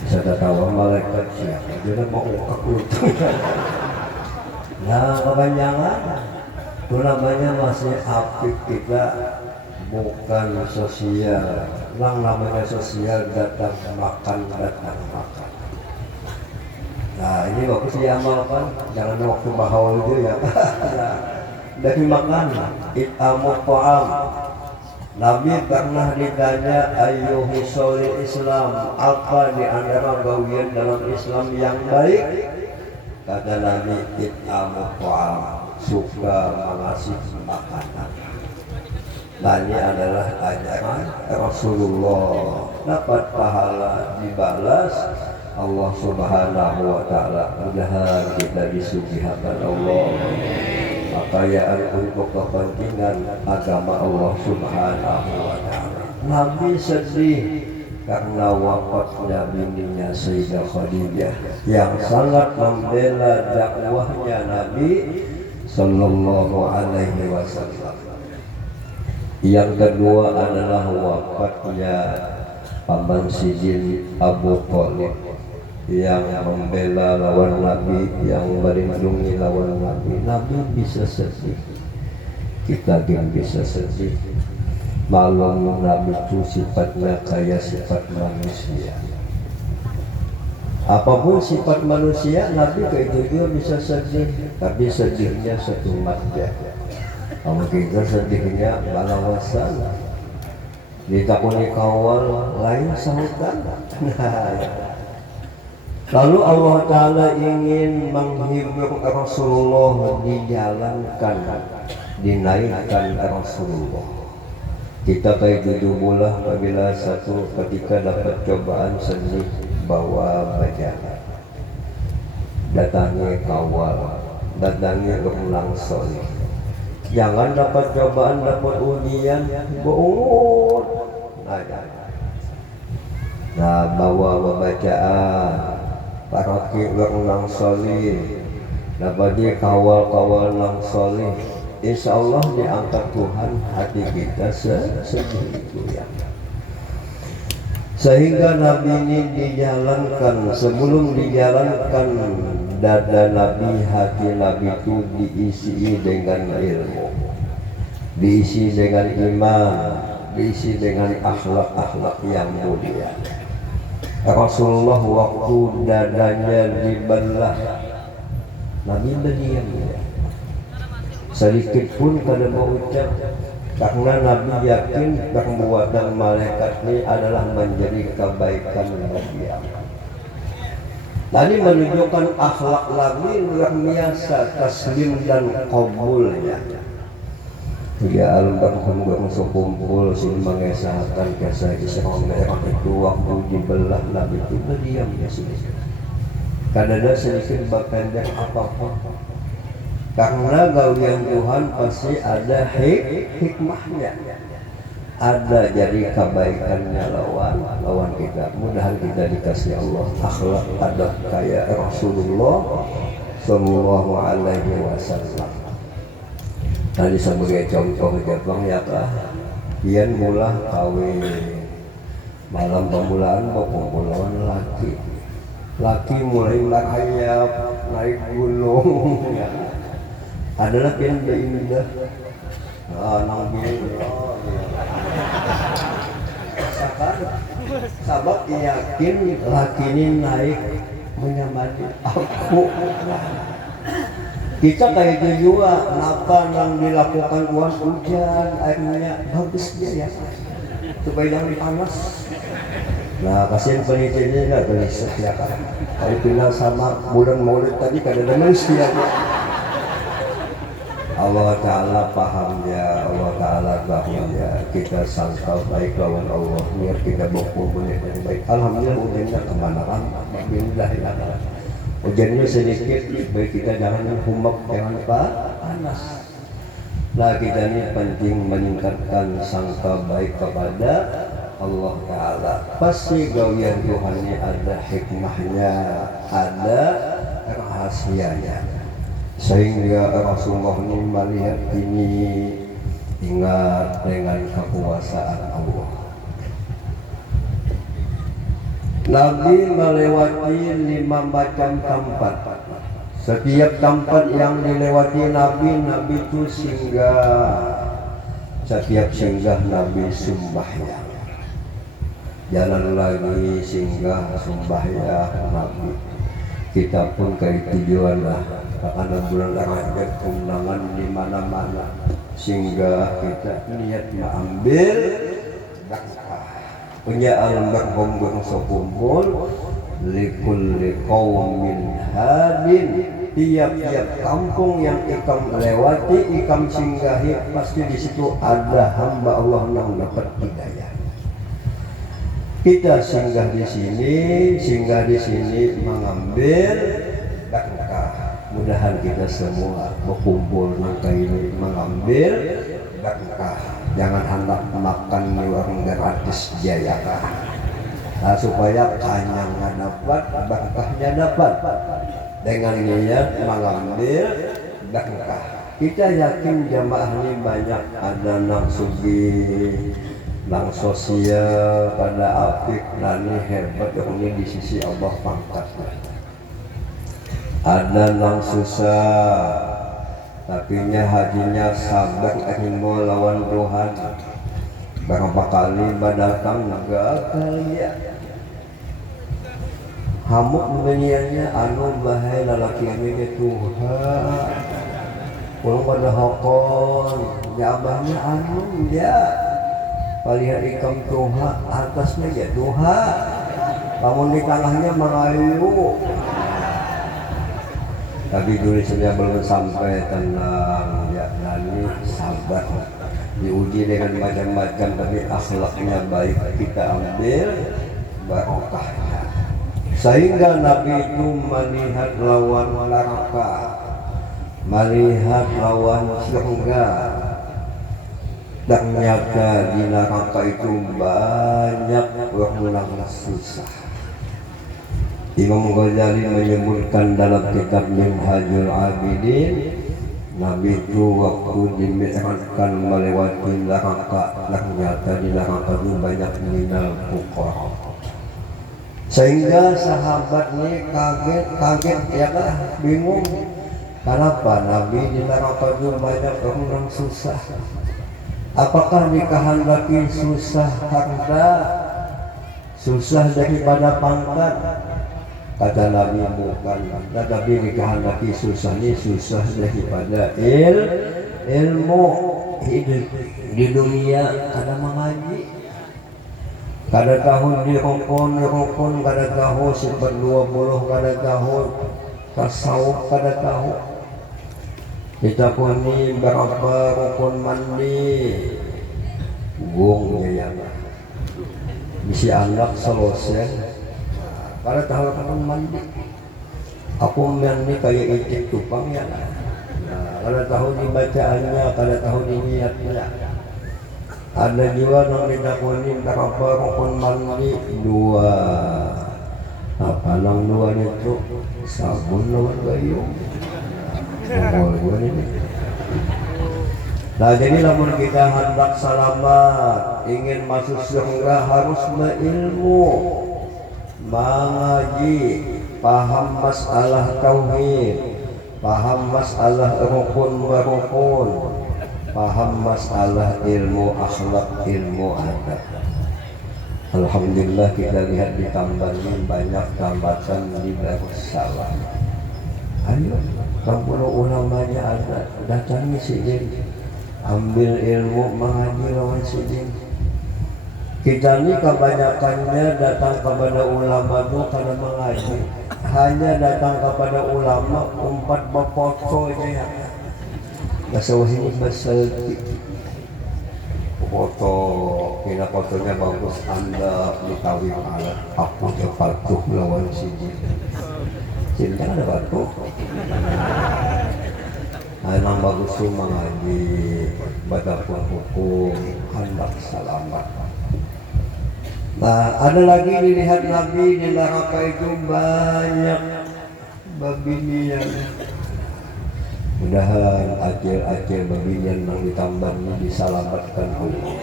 Bisa tahu malaikat siapa, dia mau Ukak itu. Nah kepanjangan, itu namanya masih apik kita bukan sosial. Yang namanya sosial datang makan. Nah ini waktu diamalkan, jangan waktu bahawal itu ya. Dari makan, it'amut ta'am. Nabi pernah ditanya ayyuhi sholil Islam, apa di antara bagian dalam Islam yang baik? Kata Nabi, it'amut ta'am, suka mengasih makanan. Nah ini adalah ajaran Rasulullah, dapat pahala dibalas Allah Subhanahu wa Ta'ala. Mudah-mudahan kita disucikan Allah, kekayaan untuk kepentingan agama Allah Subhanahu wa Ta'ala. Nabi sedih karena wafatnya bininya Sayyidah Khadijah yang sangat membela dakwahnya Nabi Sallallahu Alaihi Wasallam. Yang kedua adalah wafatnya Paman Sidin Abu Thalib yang membela lawan Nabi, yang melindungi lawan Nabi. Nabi bisa sedih, kita juga bisa sedih. Malam Nabi itu sifatnya kayak sifat manusia. Apapun sifat manusia, Nabi kayak itu juga bisa sedih, tapi sedihnya satu manja. Kalau kita sedihnya balawasan, ditakuni kawal lain sautan. Lalu Allah Ta'ala ingin menghibur Rasulullah, dijalankan, dinaikkan Rasulullah. Kita kayak judul bola apabila satu ketika dapat cobaan sedih bawa berjalan, datangi kawal, datangi ulang soleh. Jangan dapat cobaan, dapat ujian, bohong. Nah, bawa bacaan para kiwang nang soleh, dapat kawal-kawal nang soleh. Insya Allah diangkat Tuhan hati kita segitu ya. Sehingga Nabi ini dijalankan, sebelum dijalankan dada Nabi, hati Nabi itu diisi dengan ilmu, diisi dengan iman, diisi dengan akhlak-akhlak yang mulia. Rasulullah waktu dadanya dibelah, Nabi berdiam ya. Sedikit pun kada mau ucap, karena Nabi yakin perbuatan malaikat ini adalah menjadi kebaikan bagi Allah. Tadi menunjukkan akhlak Nabi luar biasa, taslim dan qabulnya. Ya almarhum sekumpul sini mengesahkan kisah Isra Mi'raj itu waktu dibelah Nabi itu berdiam ya sedikit. Kada ada sedikit berpendek apapun. Karena gawian Tuhan pasti ada hikmahnya. Ada jadi kebaikannya lawan kita. Mudahan kita dikasih Allah akhlak adab kayak Rasulullah Sallallahu Alaihi Wasallam. Tadi sebagai contoh Jepang ya kah? Ian mula kawin malam pemulaan pemulawan laki mulai merayap naik gunung ya. Adalah pian indah nang sabab yakin laki ini naik menyamati aku. Kita kayak itu juga, kenapa yang dilakukan uang hujan, airnya bagus dia ya, supaya jangan dipanas. Nah, kasihan penelitiannya nggak riset ya kan. Kalau pindah sama bulan Maulid tadi kadang-kadang manusia. Allah Ta'ala paham ya, Allah Ta'ala paham ya. Kita sangka baik lawan Allah, biar kita berkumpul yang baik. Alhamdulillah hujannya kemana-mana, alhamdulillah. Hujannya sedikit, baik kita jangan humak, jangan panas. Nah kita ini penting meningkatkan sangka baik kepada Allah Ta'ala. Pasti gawian Tuhan ini ada hikmahnya, ada rahasianya. Sehingga Rasulullah ini melihat ini ingat dengan kekuasaan Allah. Nabi melewati 5 macam tempat. Setiap tempat yang dilewati Nabi itu singgah. Setiap singgah Nabi sembahyang. Jalan lagi singgah sembahyang Nabi. Kita pun kayak tujuan lah. Karena bulan Rajab undangan di mana-mana. Sehingga kita niat mengambil punya almarhum berkumpul likulli qaumin hadin. Tiap-tiap kampung yang ikam lewati, ikam singgahi, pasti di situ ada hamba Allah yang dapat hidayah. Kita singgah di sini mengambil berkah. Mudahan kita semua berkumpul nangka ini mengambil berkah. Jangan hendak makan di warung gratis jaya nah, supaya kanyangnya dapat, berkahnya dapat. Dengan niat mengambil berkah. Kita yakin jamaah ini banyak ada nang sugih, nang sosial, pada apik, nani hebat ini di sisi Allah pangkatnya. Ada nang susah, tapinya hajinya sabar ingin melawan Tuhan. Berapa kali datang gagal ya. Hamuk menyiannya anu bahaya lalaki ini Tuhan. Pulang pada hokon, jabahnya anu ya. Palihat ikam Tuhan, atasnya ya Tuhan. Bangun di tangannya mengayu. Tapi tulisannya belum sampai, tenang ya, nani sabar, diuji dengan macam-macam, tapi akhlaknya baik, kita ambil barokahnya. Sehingga Nabi itu melihat lawan neraka, melihat lawan surga. Ternyata di neraka itu banyak orang susah. Imam Ghazali menyebutkan dalam kitab Minhajul Abidin, Nabi itu waktu dimi'rajkan melewati neraka, ternyata di neraka itu banyak minal fuqara. Sehingga sahabat ini kaget ya kan, bingung. Kenapa Nabi di neraka itu banyak orang susah? Apakah dikehendaki susah harta, susah daripada pangkat? Kata Nabi bukan, tetapi dikehendaki susah ini susah daripada ilmu. Hidup di dunia kada mengaji, kada tahu di rukun, kada tahu sifat 20, kada tahu tasawuf, kada tahu. Kita pun ini berapa rukun mandi gongnya ya, bisa anak selesai. Kada tahu kan mandi, aku mandi kayak itik tupang ya. Nah, kada tahu dibacaannya, kada tahu diniatnya. Ada juga yang didakwanin berapa rukun mandi 2. Apa nang 2 itu sabun lawan gayung. Nah jadi lamun kita hendak selamat, ingin masuk surga harus berilmu, mengaji, paham masalah tauhid, paham masalah rukun, paham masalah ilmu akhlak, ilmu adab. Alhamdulillah kita lihat di Tambani banyak tambatan di Darussalam. Ayo, kampung ulamanya ada, datangi sini, ambil ilmu, mengaji lawan sini. Kita ini kebanyakannya datang kepada ulama itu karena mengaji. Hanya datang kepada ulama umpat berfoto aja ya. Bahasa ini berselfie. Foto, kira fotonya bagus, Anda dikawin alat. Aku patuh lawan sini. Sini kan ada batu. Anak bagus tuh mengaji, baca hukum, hendak selamat. Nah, ada lagi dilihat Nabi di neraka itu banyak babinian. Mudahan acil-acil babinian yang ditambah ini diselamatkan Allah.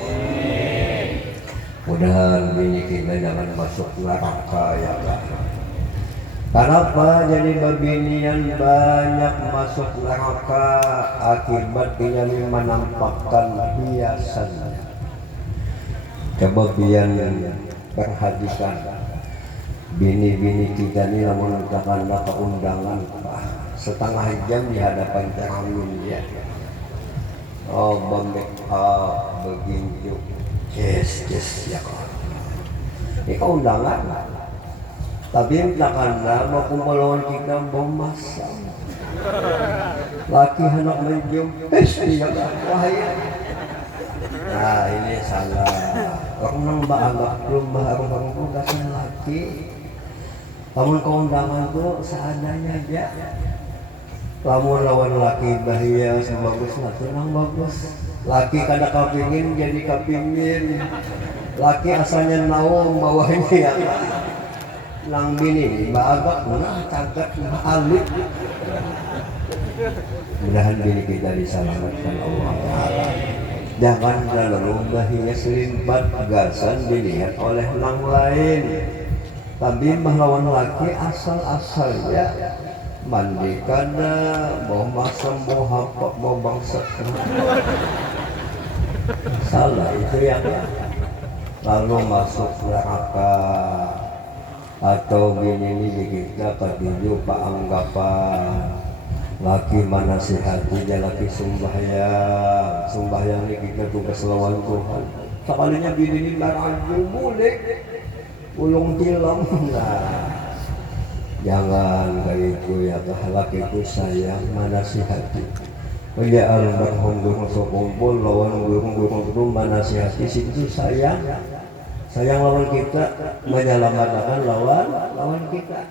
Mudahan bini kita jangan masuk neraka ya Allah. Kenapa jadi babinian banyak masuk neraka? Akibat dia menampakkan hiasannya. Coba biar perhatikan bini-bini kita ini namun katakanlah keundangan setengah jam di hadapan kami dia. Oh make up begitu, yes ya kan. Ini keundangan. Tapi katakanlah mau kumpul lawan kita bom masak. Laki anak menjum, dia bahaya. Nah ini salah. Orang nang anggap belum baru kasih laki. Namun keundangan tuh seadanya aja. Lamun lawan laki bahaya bagus laki nang bagus. Laki kada kapingin jadi kapingin. Laki asalnya naung bawahnya ya. Nang bini bagak nah cagat alik. Mudahan bini kita diselamatkan Allah Ta'ala. Jangan terlalu bahaya selimpat gasan dilihat oleh orang lain. Tapi melawan laki asal-asalnya mandi kada, mau masam, mau hapap, mau bangsa. Salah itu yang lalu masuk neraka atau bini ini kita ketujuh pak anggapan. Laki mana sehatinya laki sembahyang ini kita tugas lawan Tuhan. Sekalinya bini ini maraju boleh ulung tilam. Nah, jangan kayak itu ya, laki itu sayang mana sehati. Ya almarhum kumpul lawan gurung itu mana sehati situ sayang lawan kita, menyelamatkan lawan kita.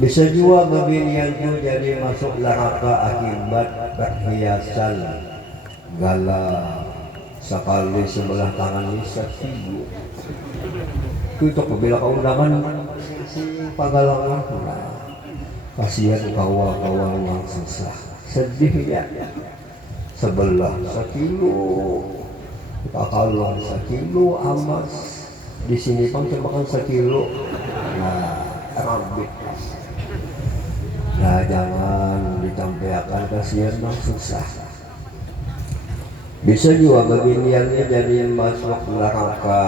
Bisa juga babinian itu jadi masuk neraka akibat perhiasan galah sekali sebelah tangan ini satu. Itu bila keundangan si pagalangan, kasihan kawal-kawal yang susah, sedih ya. Sebelah sekilo, pakalong sekilo amas, di sini pun makan sekilo. Nah, rambut. Nah jangan ditampilkan kasihan yang susah. Bisa juga babiniannya jadi masuk neraka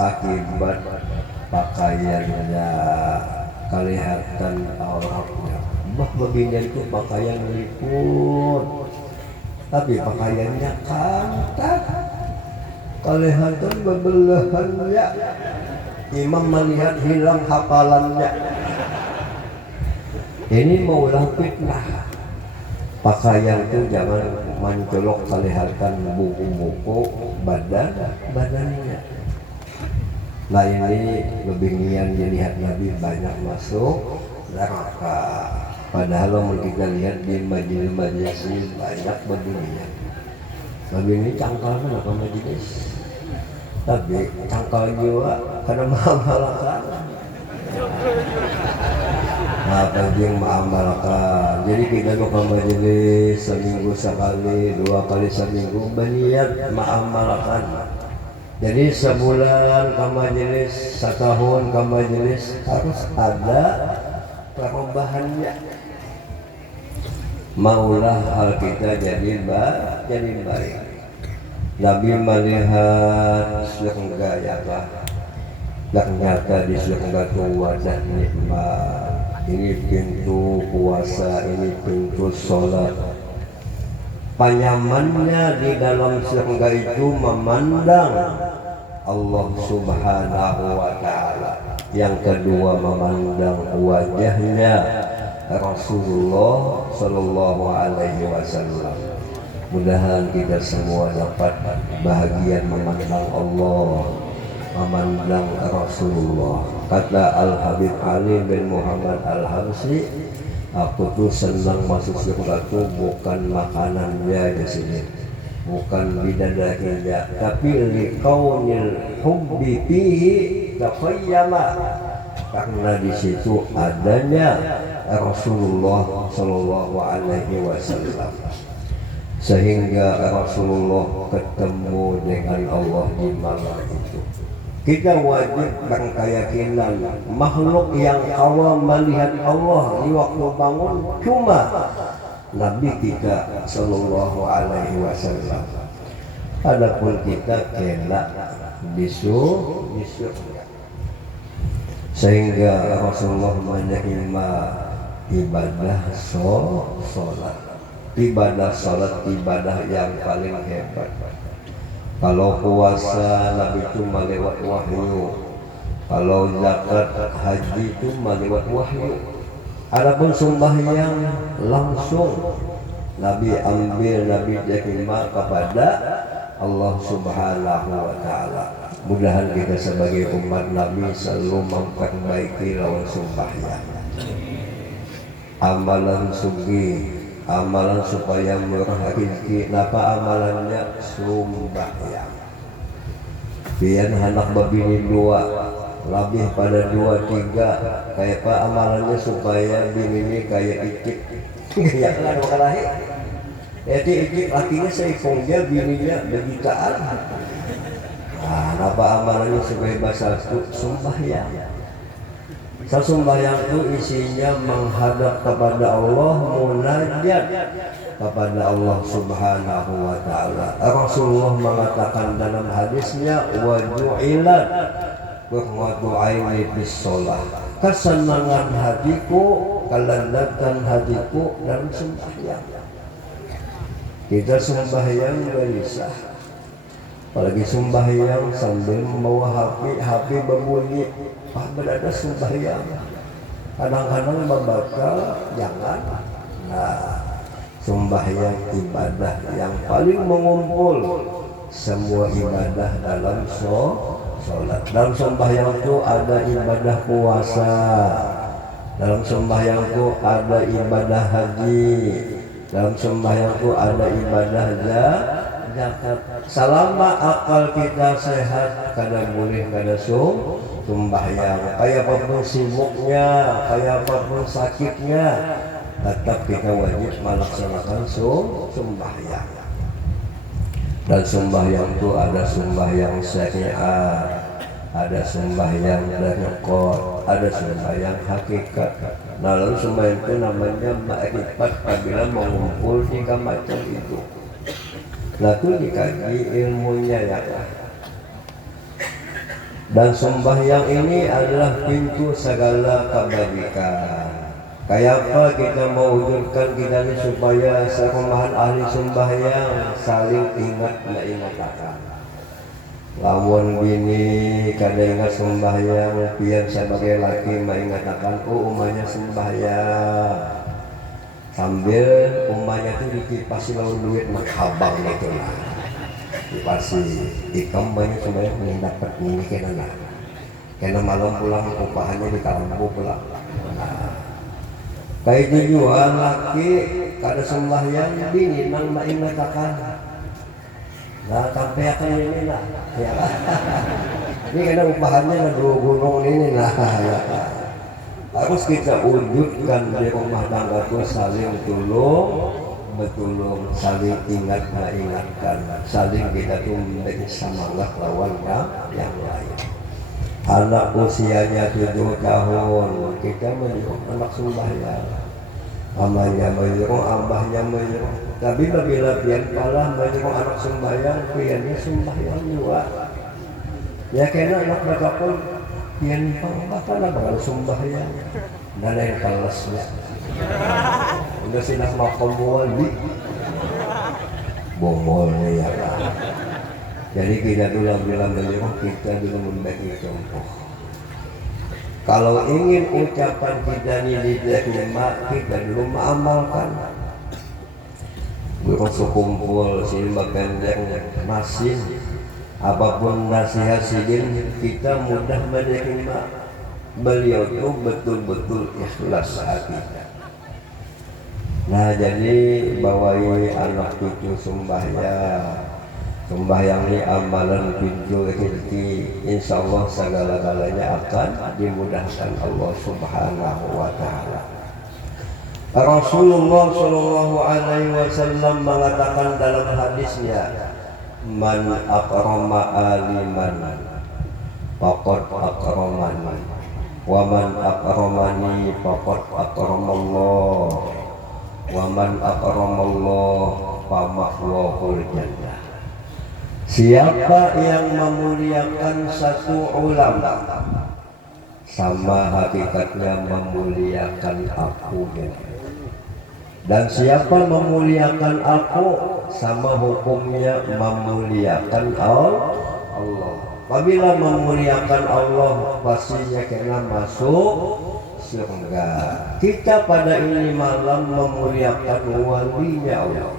akibat pakaiannya, kelihatan auratnya. Babinian itu pakaian meliput, tapi pakaiannya kantat, kelihatan bebelahannya. Imam melihat hilang hafalannya. Ini maulah fitnah. Pakaian itu jangan mencolok kelihatan buku-buku badannya. Nah ini lebih dilihat Nabi banyak masuk neraka. Padahal kalau kita lihat di majelis banyak beginian. Begini cangkal kan apa majelis? Tapi cangkal juga karena mahal-mahal. Nah, penting mengamalkan. Jadi kita ke majelis seminggu sekali, 2 kali seminggu berniat mengamalkan. Jadi sebulan ke majelis, setahun ke majelis harus ada perubahannya. Maulah hal kita jadi baik. Nabi melihat surga ya Allah. Ternyata di surga itu wadah nikmat. Ini pintu puasa, ini pintu sholat. Panyamannya di dalam surga itu memandang Allah Subhanahu wa Ta'ala. Yang kedua memandang wajahnya Rasulullah Sallallahu Alaihi Wasallam. Mudah-mudahan kita semua dapat bahagia memandang Allah, memandang Rasulullah. Kata Al-Habib Ali bin Muhammad Al-Habsyi, aku tuh senang masuk surga tuh bukan makanannya di sini, bukan bidadarinya, tapi liqaunil hubbi fihi tafayyama, karena di situ adanya Rasulullah Shallallahu Alaihi Wasallam, sehingga Rasulullah ketemu dengan Allah di malam itu. Kita wajib berkeyakinan makhluk yang awal melihat Allah di waktu bangun cuma Nabi kita Sallallahu Alaihi Wasallam. Adapun kita kelak di surga. Sehingga Rasulullah menerima ibadah sholat. Ibadah sholat ibadah yang paling hebat. Kalau puasa Nabi itu lewat wahyu, kalau zakat haji itu lewat wahyu. Adapun sembahyang langsung Nabi ambil, Nabi terima kepada Allah Subhanahu wa Ta'ala. Mudahan kita sebagai umat Nabi selalu memperbaiki lawan sembahyang. Amalan sugi, amalan supaya murah rezeki. Napa amalannya? Sembahyang. Biar anak babini 2, lebih pada 2, 3. Kayak apa amalannya supaya bini ini kayak icik. Ya kan ada lahir. Jadi icik lakinya seikongnya, bininya berjutaan. Nah, napa amalannya supaya bahasa itu? Sembahyang. Sembahyang itu isinya menghadap kepada Allah, munajat kepada Allah Subhanahu wa Ta'ala. Rasulullah mengatakan dalam hadisnya, wa ju'ilat qurratu aini bis shalah. Kesenangan hatiku, kelezatan hatiku dalam sembahyang. Kita sembahyang gelisah, apalagi sembahyang sambil membawa HP berbunyi. Berada sembahyang, kadang-kadang membaca jangan. Nah, sembahyang ibadah yang paling mengumpul semua ibadah dalam sholat. Dalam sembahyang itu ada ibadah puasa, dalam sembahyang itu ada ibadah haji, dalam sembahyang itu ada ibadah zakat. Selama akal kita sehat, kadang boleh kada sembahyang. Kayak apapun sibuknya, kayak apapun sakitnya, tetap kita wajib melaksanakan sembahyang. Dan sembahyang itu ada sembahyang syariat, ada sembahyang rekod, ada sembahyang hakikat. Nah, lalu sembahyang itu namanya ma'rifat apabila mengumpul 3 macam itu. Lalu dikaji ilmunya ya. Dan sembahyang ini adalah pintu segala kebajikan. Kayak apa kita mewujudkan kita ini supaya serumahan ahli sembahyang saling ingat-ingatakan. Lawan bini kada ingat sembahyang, pian sebagai laki mengatakan, oh umahnya sembahyang. Sambil umahnya itu ditipasi lawan duit makabang gitu lah. Dipasi ikam banyak sembahyang yang dapat ini kena. Karena malam pulang upahannya di kampung pulang. Kayak dijual laki kada sembahyang bini nang mengatakan. Nah, sampai akan ini lah, ya lah. Ini karena upahannya ada 2 gunung ini lah. harus kita wujudkan di rumah tangga itu saling tolong betulung, saling ingat mengingatkan, saling kita tuh menjadi semangat lawan yang lain. Anak usianya 7 tahun kita menyuruh anak sembahyang, amanya menyuruh, abahnya menyuruh, tapi bila pian kalah menyuruh anak sembahyang, piannya sembahyang juga ya kena anak mereka pun pian bakal bakal sembahyang dan yang kelasnya udah sinak makom wali bongolnya ya kan. Jadi kita dulu bilang menyuruh, kita dulu membagi contoh. Kalau ingin ucapan kita ini diterima, kita dulu mengamalkan. Guru sekumpul silma pendek masin, apapun nasihat sidin kita mudah menerima. Beliau itu betul-betul ikhlas hati. Nah jadi bawahi anak cucu sembahyang ini amalan pintu rezeki, insya Allah segala-galanya akan dimudahkan Allah Subhanahu wa Ta'ala. Rasulullah Shallallahu Alaihi Wasallam mengatakan dalam hadisnya, man akrama aliman faqad akramani wa man akramani faqad akramallah wa man akramallah famahwahul jannah. Siapa yang memuliakan satu ulama, sama hakikatnya memuliakan aku. Dan siapa memuliakan aku, sama hukumnya memuliakan Allah. Apabila memuliakan Allah, pastinya kena masuk surga. Kita pada ini malam memuliakan walinya Allah,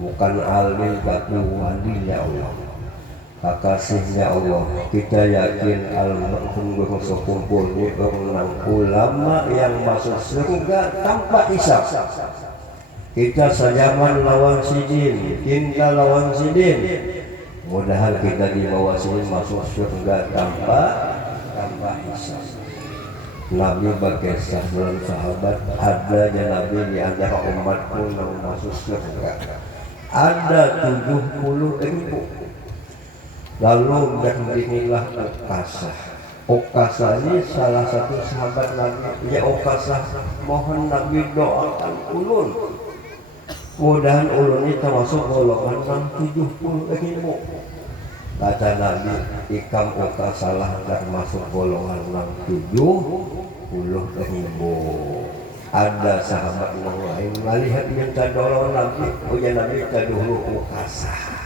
bukan alim tapi walinya Allah, kekasihnya Allah. Kita yakin almarhum Guru Sekumpul ini orang ulama yang masuk surga tanpa hisab. Kita sejaman lawan sidin, cinta lawan sidin. Mudahan kita di bawah sini masuk surga tanpa hisab. Nabi berkisah dalam sahabat, adanya Nabi di antara umatku yang masuk surga ada 70.000. Lalu berdirilah Ukasah. Ukasah ini salah satu sahabat Nabi. Ya Ukasah, mohon Nabi doakan ulun, mudahan ulun ini termasuk golongan 70.000. Kata Nabi, ikam Ukasah lah termasuk golongan 70.000. Ada sahabat yang lain melihat minta dolong Nabi, oh ya Nabi kita dulu Ukasah.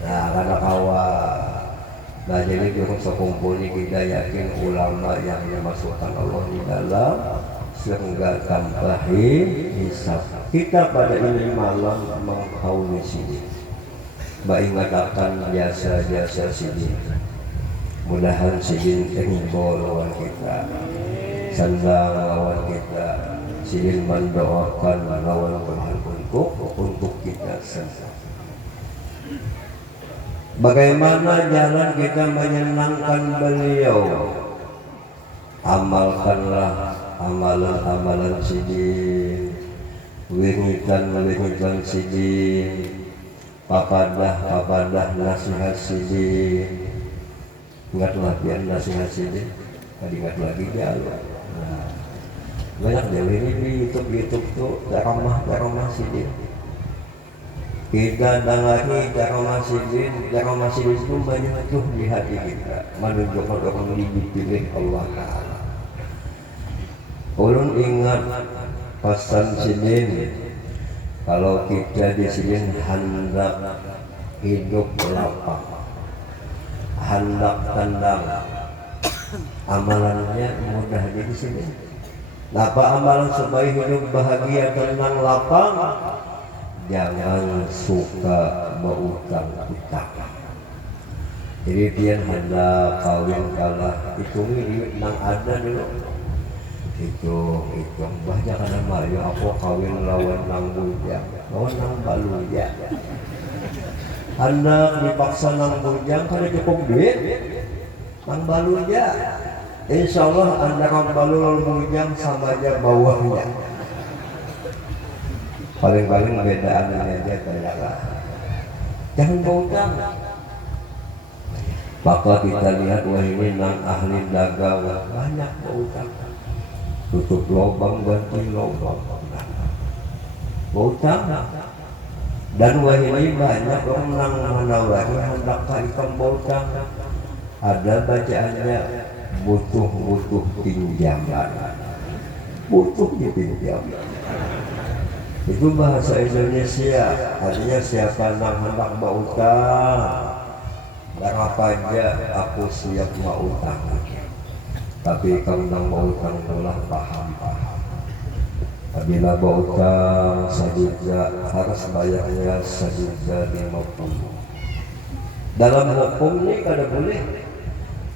Nah karena kawan, nah jadi Guru Sekumpul ini kita yakin ulama yang dimasukkan Allah di dalam surga tanpa hisab. Kita pada ini malam menghauli sini, mengingatkan jasa-jasa sini. Mudahan sidin terhibur lawan kita, sandang lawan kita, sidin mendoakan lawan Tuhan untuk kita semua. Bagaimana jalan kita menyenangkan beliau? Amalkanlah amalan-amalan sidin, wiridan sidin, papadah nasihat sidin. Ingatlah biar nasihat sidin, ingat lagi ya Allah. Nah, banyak dewi ini di YouTube tuh ceramah sidin. Kita dengarnya ceramah sidin itu banyak tuh di hati kita, menunjukkan orang dipilih Allah Ta'ala. Ulun ingat pesan sidin, kalau kita di sini hendak hidup lapang, hendak tenang, amalannya mudah di sini. Apa amalan supaya hidup bahagia, tenang, lapang? Jangan suka berutang utang. Jadi dia hendak kawin kalah, hitungi duit nang ada dulu. Hitung banyak ada mayu aku kawin lawan nang bujang, lawan nang baluja. Hendak dipaksa nang bujang karena cukup duit, nang baluja. insya Allah antara balul bujang sama aja bawahnya. Paling-paling bedaan aja kayak jangan berutang. Maka kita lihat wah ini nang ahli dagang banyak berutang. Tutup lubang ganti lubang. Berutang. Dan wah ini banyak orang nang menawari hendak ikan berutang. Ada bacaannya butuh pinjaman. Butuh dipinjam. Itu bahasa Indonesia, artinya siapa yang hendak berutang, berapa aja aku siap berutang. Tapi kalau yang berutang itulah paham. Apabila berutang sajuta harus bayarnya sajuta 50. Dalam hukum ini kada boleh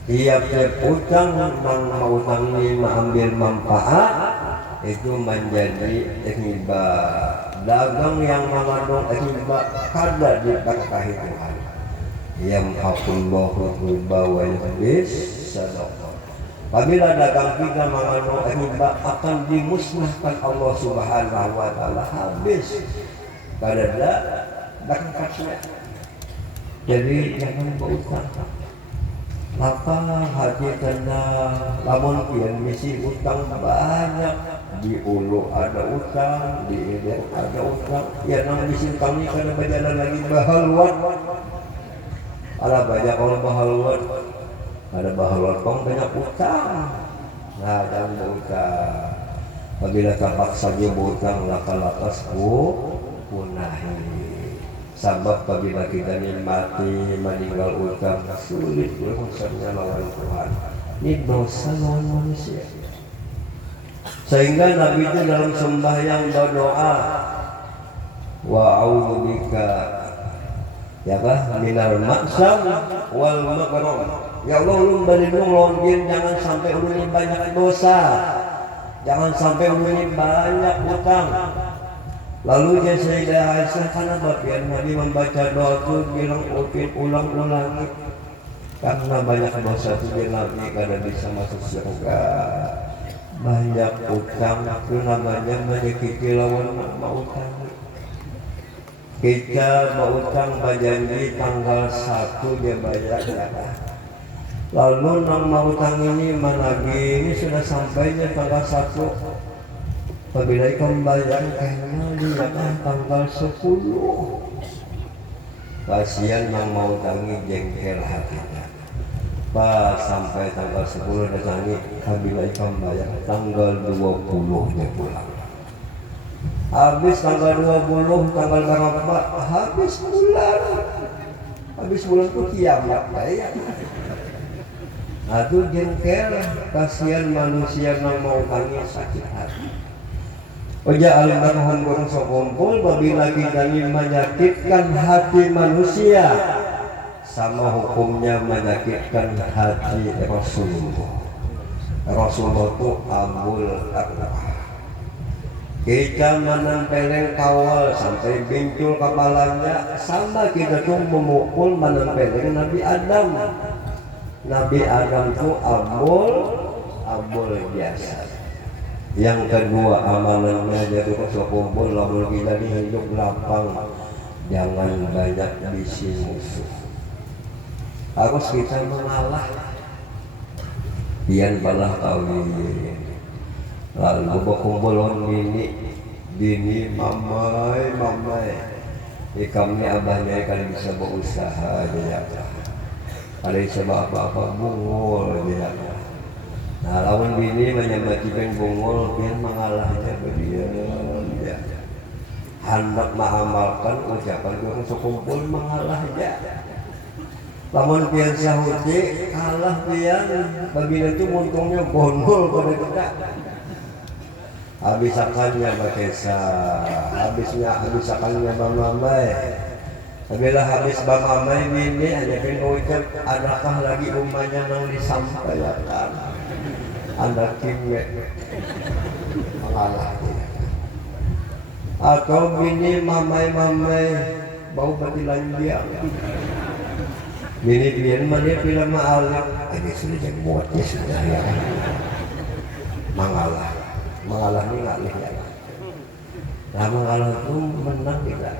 tiap-tiap utang yang berutang ini mengambil manfaat itu menjadi riba. Dagang yang mengandung riba kada diberkahi Tuhan. Yang hakullahu riba wa yahbis sadaqah. Apabila dagang kita mengandung riba akan dimusnahkan Allah Subhanahu wa taala, habis. Kada ada berkatnya. Jadi jangan berutang. Maka hati tenang, lamun pian misi utang banyak. Di Ulu ada utang, di Ilir ada utang. Ya nang misi utang ini karena berjalan lagi bahaluan. Ada banyak orang bahaluan. Ada bahaluan kong banyak utang. Nah jangan berutang. Apabila tampak saja berutang laka-lakas punahi. Sabab apabila kita ini mati meninggal utang sulit urusannya lawan Tuhan. Ini dosa lawan manusia. Sehingga Nabi itu dalam sembahyang berdoa wa a'udzubika ya kah minal maksam wal maghrur. Ya Allah ulun berlindung lawan jin, jangan sampai ulun ini banyak dosa. Jangan sampai ulun ini banyak utang. Lalu dia Sayyidah Aisyah karena bagian Nabi membaca doa itu bilang ulang-ulangi karena banyak dosa itu Nabi kada bisa masuk surga. Banyak utang itu namanya menyakiti lawan utang. Kita berutang berjanji tanggal 1 dia bayar ya. Lalu nang utang ini menagih ini sudah sampainya tanggal 1. Apabila ikan bayar kayaknya dia tanggal 10. Kasihan yang mau tangi jengkel hatinya. Pas sampai tanggal 10 datangi, apabila ikan bayar tanggal 20 dia pulang. Habis tanggal 20, tanggal berapa? Habis bulan. Habis bulan itu kiamat ya. Aduh jengkel, kasihan manusia yang mau tangi sakit hati. Oja almarhum burung sokumpul babila kita ini menyakitkan hati manusia sama hukumnya menyakitkan hati Rasulullah. Rasulullah itu abul aqwah. Kita menempeleng kawal sampai bincul kepalanya sama kita tuh memukul menempeleng Nabi Adam. Nabi Adam itu abul biasa. Yang kedua amalannya jadi kumpul lamun kita ini hidup lapang, jangan banyak bisi musuh. Harus kita mengalah. Pian balah kawin. Lalu berkumpul bini mamai. Kami abahnya kan bisa berusaha aja. Ada sebab apa bungul dia. Nah lawan bini menyambatikan bungul yang mengalahnya dia hendak mengamalkan ucapan orang sekumpul mengalah aja. Lawan pian sahuti kalah pian babila itu untungnya bongol pada kita. Habisakannya bakesa, habisakannya bamamai. Apabila habis bamamai bini hanya pengen ucap adakah lagi umahnya yang disampaikan. Anda kimwe mengalah atau bini mamai bau batilan dia Bini-bini mana film ma'alim ini sudah jadi buatnya sudah ya mengalah ini ngalih ya nah mengalah itu menang tidak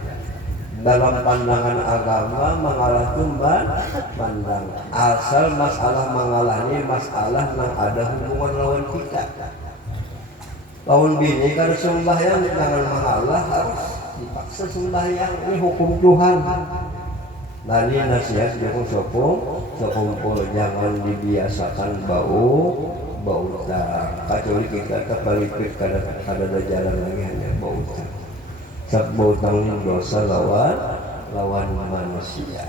dalam pandangan agama mengalah itu pandang asal masalah mengalah ini masalah yang ada hubungan lawan kita lawan bini kalau sembahyang jangan mengalah harus dipaksa sembahyang ini hukum Tuhan. Nah ini nasihat jokong sekumpul jangan dibiasakan bau utang kecuali kita terpalipit kada ada jalan lagi hanya bau utang sebab bau utang ini dosa lawan manusia.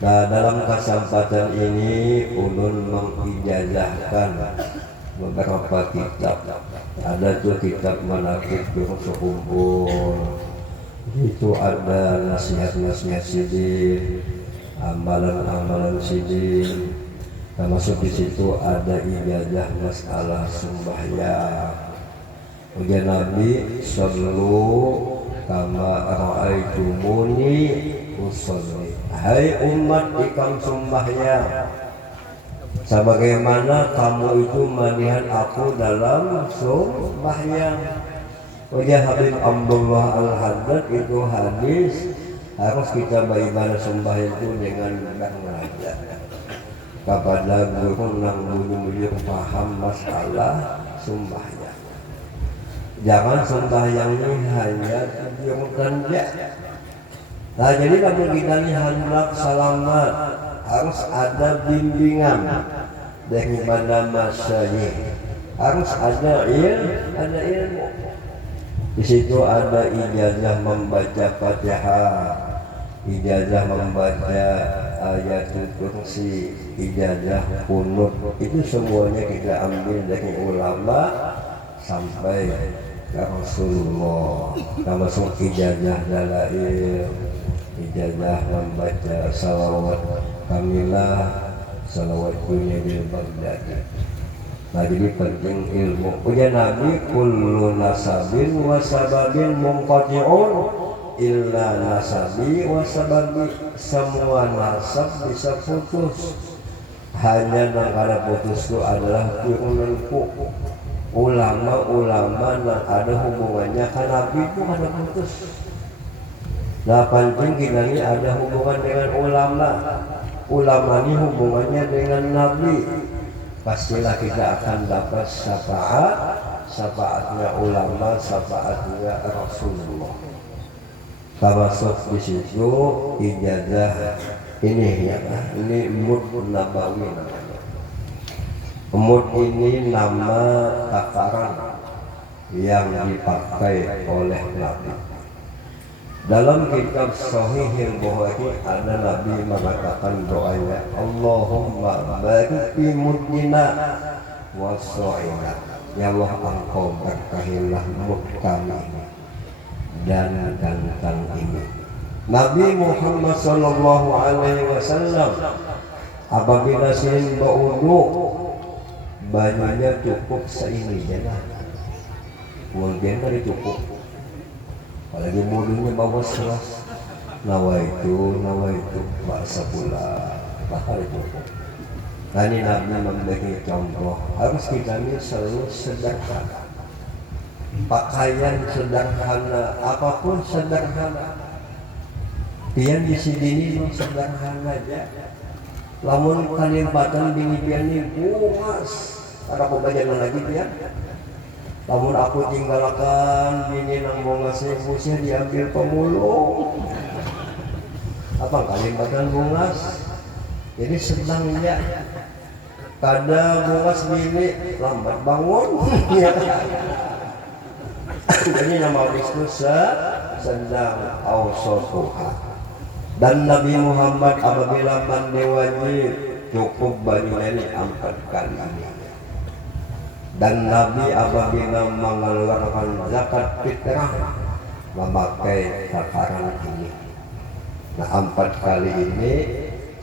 Nah dalam kesempatan ini ulun mengijazahkan beberapa kitab ada tuh kitab manaqib jokong sekumpul itu ada nasihat-nasihat sidin, amalan-amalan sidin, termasuk di situ ada ijazah masalah sembahyang. Ujian Nabi sallu kama ra'aitumuni usolli. Hai umat ikam sembahyang, sebagaimana kamu itu melihat aku dalam sembahyang. Ujian Habib Abdullah Al-Haddad itu hadis harus kita beribadah sembahyang itu dengan mengajak kepada guru yang benar-benar paham masalah sembahyang. Jangan sembahyang ini hanya tujuan dia. Nah jadi kalau kita ini hendak selamat harus ada bimbingan daripada masyayikh, harus ada ilmu. Di situ ada ijazah membaca Fatihah, ijazah membaca ayatul kursi, ijazah kunut. Itu semuanya kita ambil dari ulama sampai ke Rasulullah. Termasuk ijazah dalail, ijazah membaca salawat kamilah, salawat Nabi Baghdadi. Nah jadi penting ilmu. Ujian Nabi kullu nasabin wa sababin munqati'un illa nasabi wa sababi. Semua nasab bisa putus, hanya yang ada putus itu adalah turunanku. Ulama-ulama yang ada hubungannya kan Nabi itu ada putus. Nah penting kita ini ada hubungan dengan ulama. Ulama ini hubungannya dengan Nabi. Pastilah kita akan dapat syafaatnya ulama, syafaatnya Rasulullah. Termasuk di situ ijazah ini ya, ini mud nabawi namanya. Mud ini nama takaran yang dipakai oleh Nabi. Dalam kitab Sahih Bukhari ada Nabi mengatakan doanya Allahumma barik fi mudina wa sa'ina. Ya Allah engkau berkahilah mud kami dan kantang ini. Nabi Muhammad sallallahu alaihi wasallam apabila sering berwudu banyaknya cukup seini jelah. Mungkin dari cukup. Apalagi mudunya bawa selas nawaitu bahasa pula bakal itu. Tadi Nabi memberi contoh harus kita ini selalu sederhana, pakaian sederhana, apapun sederhana. Dia di sini sederhana aja. Lamun kalimpatan bini ini bungas, ada pembajaran lagi dia. Namun aku tinggalkan bini nang bungas busnya diambil pemulung. Apa kalimbatan bungas? Jadi sedangnya pada bungas bini lambat bangun. Jadi nama Wisnu sedang ausotuha. Dan Nabi Muhammad apabila mandi wajib cukup banyunya 4 kali. Dan Nabi apabila mengeluarkan zakat fitrah memakai takaran ini. Nah 4 kali ini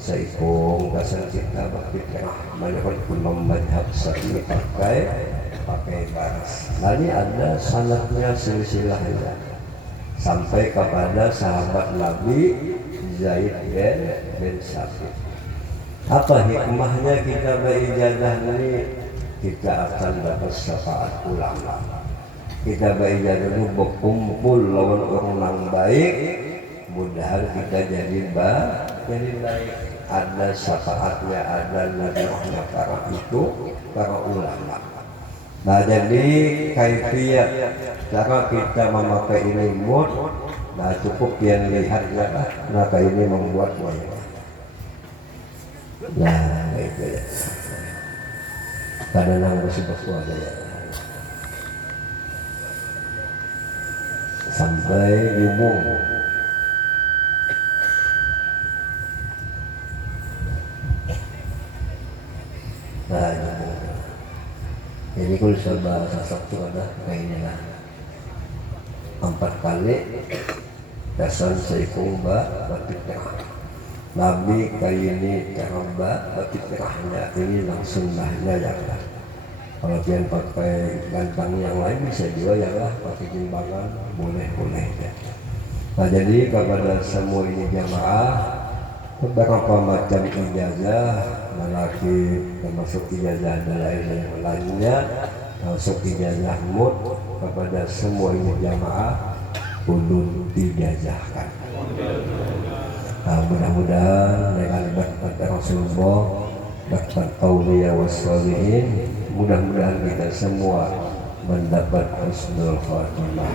seikung dasar kita berfitrah menurut Imam Madhab Syafi'i pakai baras. Nah ini ada sanadnya silsilahnya sampai kepada sahabat Nabi Zaid bin Sabit. Apa hikmahnya kita berijazah ini? Kita akan dapat syafaat ulama. Kita berijazah itu berkumpul lawan orang baik, mudahan kita jadi baik. Ada syafaatnya, ada nadahnya para ulama. Nah jadi kaifiyat cara kita memakai ini mood, nah cukup yang lihatnya lah, maka ini membuat wajah. Nah itu ya. Kadang-kadang bersebut aja ya. Sampai hubung. Nah hubung. Jadi kalau serba sosok itu ada kayak inilah 4 kali dasar seikung batik terang. Nabi kayak ini teramba batik terangnya ini langsung nahnya ya lah. Kalau kalian pakai gantang yang lain bisa juga ya lah, pakai jimbangan boleh ya. Nah jadi kepada semua ini jamaah beberapa macam ijazah, lelaki termasuk ijazah yang lainnya, termasuk ijazah mut kepada semua ini jamaah ulun dijazahkan. Nah, mudah-mudahan dengan berkat Rasulullah, berkat Auliya wassalihin, mudah-mudahan kita semua mendapat husnul khatimah.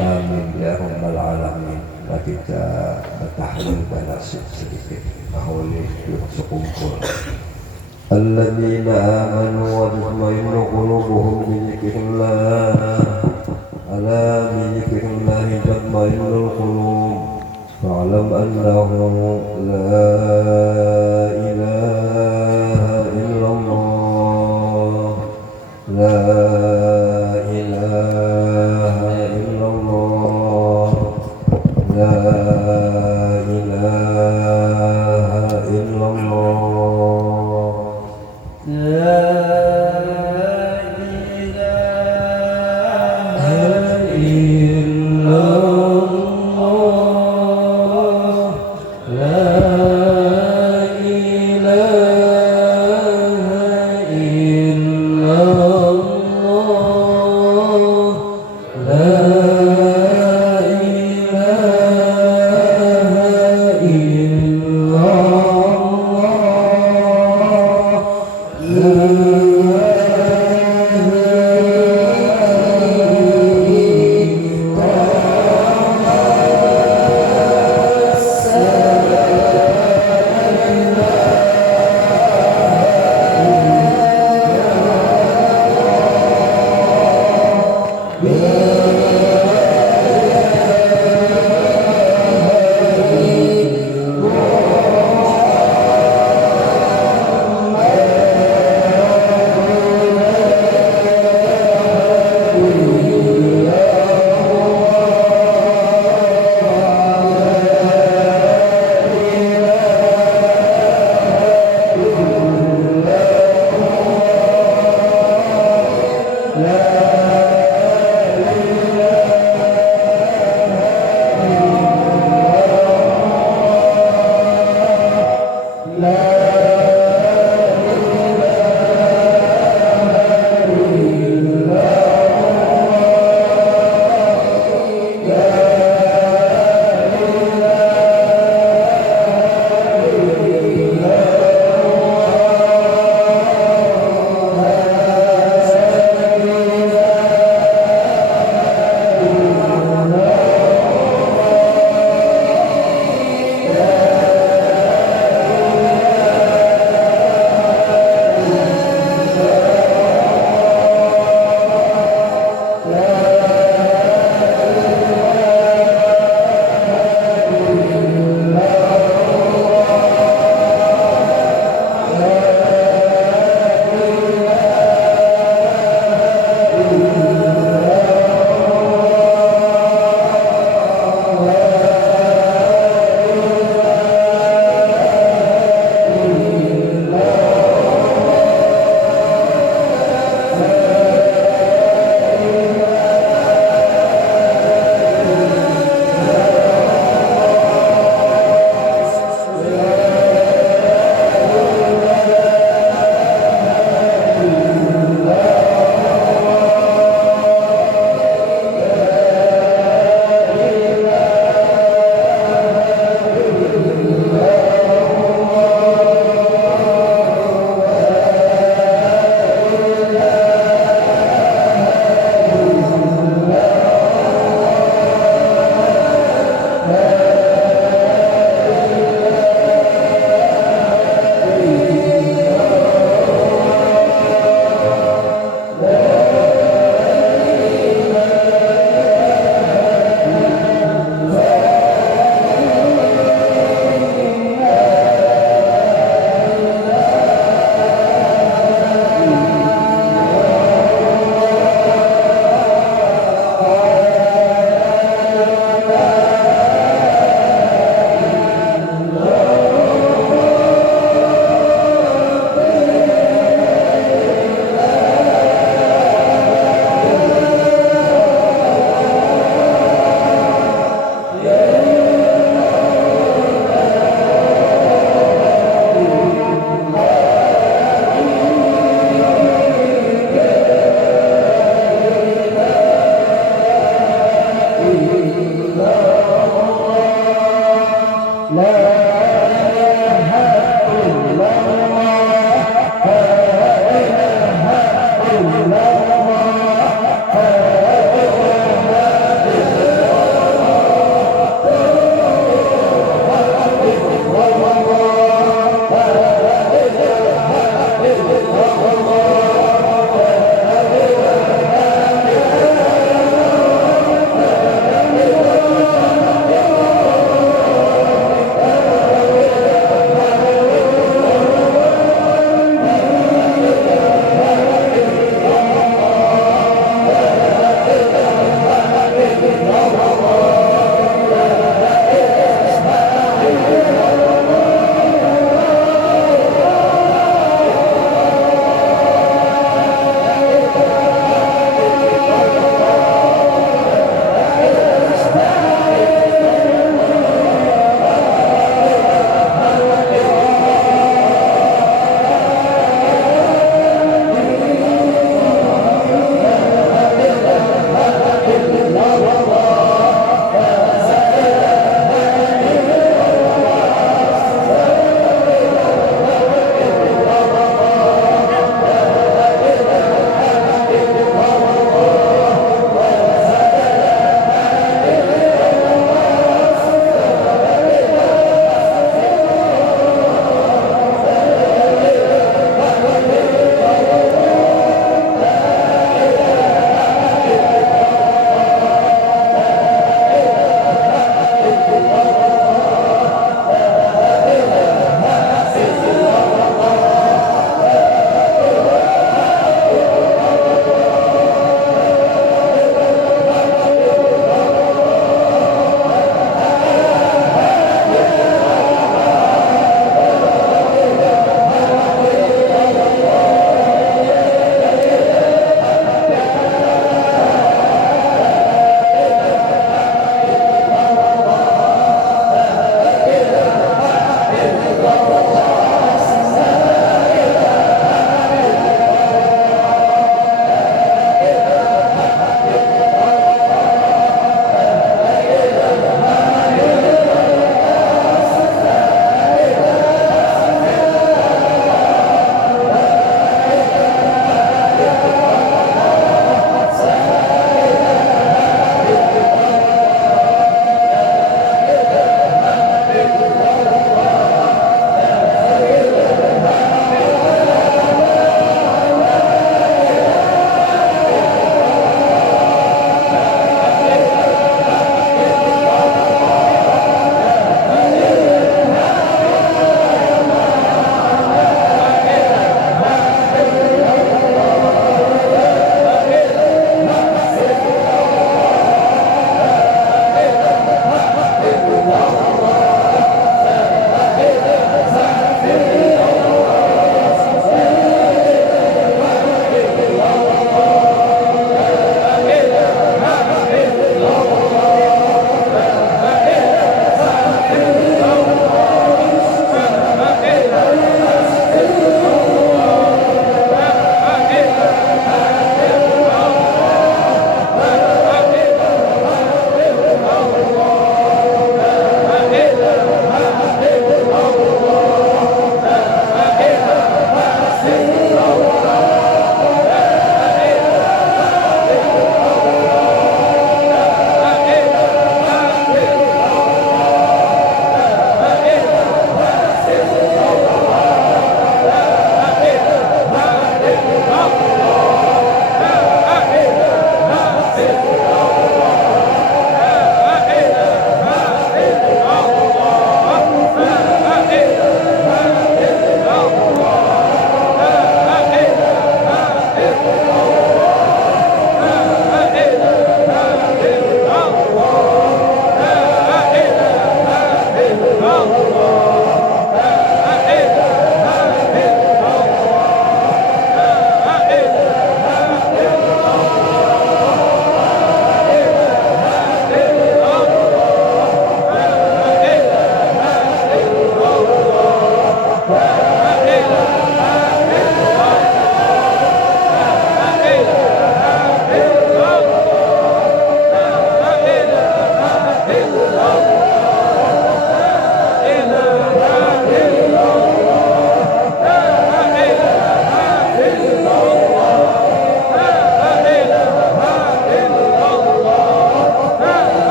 Amin ya rabbal alamin. Kita bertahlil dan nasib sedikit ahli sekumpul. Alladzina amanu wa tatma'innu qulubuhum bi dzikrillah. Ala bi dzikrillah tatma'innul qulub. Fa'lam annahu la ilaha illallah. La ilaha illallah. La ilaha illallah. La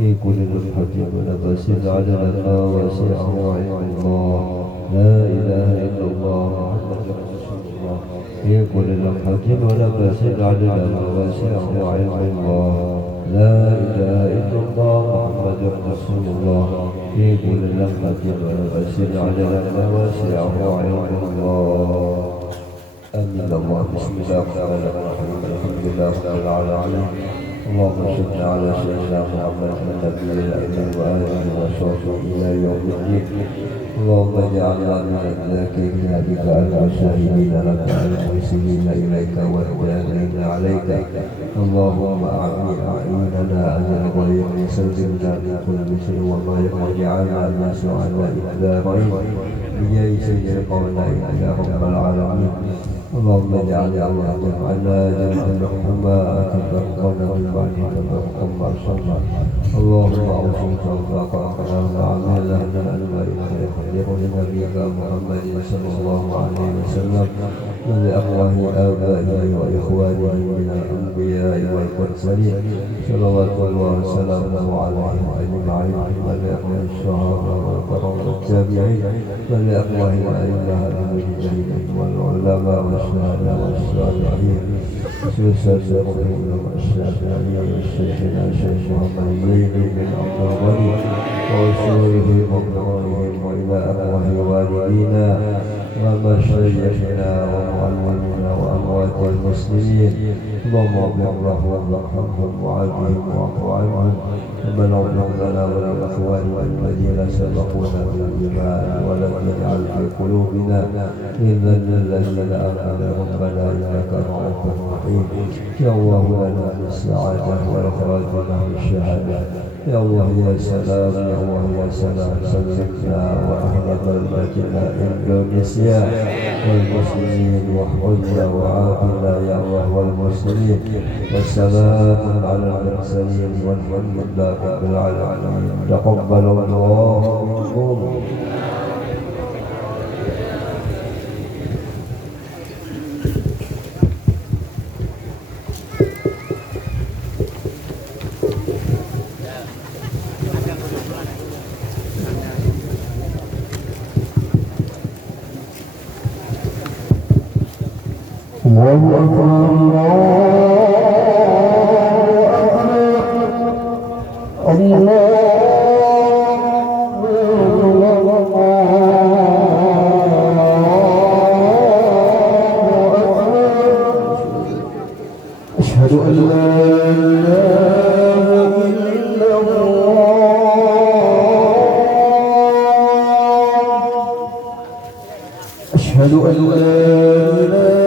في كل لمحة ونفس عدد ما وسعه علم الله. لا إله إلا الله محمد رسول الله. في كل لمحة ونفس عدد ما وسعه علم الله. لا إله إلا الله محمد رسول الله. في كل لمحة ونفس عدد ما وسعه علم الله. آمين. الله بسم الله الرحمن الرحيم. الحمد لله رب العالمين. اللهم صل على سيدنا محمد النبي الأمين وآله وصحبه إلى يوم الدين. اللهم اجعلنا من الذاكرين بك المسلمين لك المحسنين إليك والداعين عليك. اللهم أعيننا على الغيب سلمنا من كل سوء وضيق واجعلنا من سعداء الدارين بجاه سيد القولين يا رب العالمين. اللهم اجعل جمعنا جمعا مرحوما تفرقنا من بعده تفرقا معصوما. اللهم اوصل توفاق اقرارنا عملنا من يخلق لنبيك محمد صلى الله عليه وسلم ولأرواح آبائه وإخوانه من الأنبياء والمرسلين صلوات الله وسلامه عليهم أجمعين ولأرواح الصحابة والبرر والتابعين ولأرواح الأئمة المجتهدين والعلماء والشهداء والصالحين سلسلة الرحيم والشافعين والشيخنا شيخ محمد زين بن عبد الغني وأصوله وأبرارهم وإلى أرواح والدينا ومشايخنا ومعلمنا وأموات المسلمين. اللهم اغفر لهم وارحمهم وعافهم واعف عنهم ومن اغفر لنا وللإخوان الذين سبقونا بالإيمان ولا تجعل في قلوبنا غلا للذين آمنوا ربنا إنك رؤوف رحيم. يا الله لنا بالسعادة والإخراج من الشهادة. يا الله يا سلام يا الله يا سلام سلمنا وأهل بلدتنا إندونيسيا والمسلمين واحفظنا وعافنا يا الله والمسلمين. والسلام على المرسلين والحمد لله رب العالمين. تقبل الله منكم. الله أكبر الله أكبر الله أشهد أن لا إله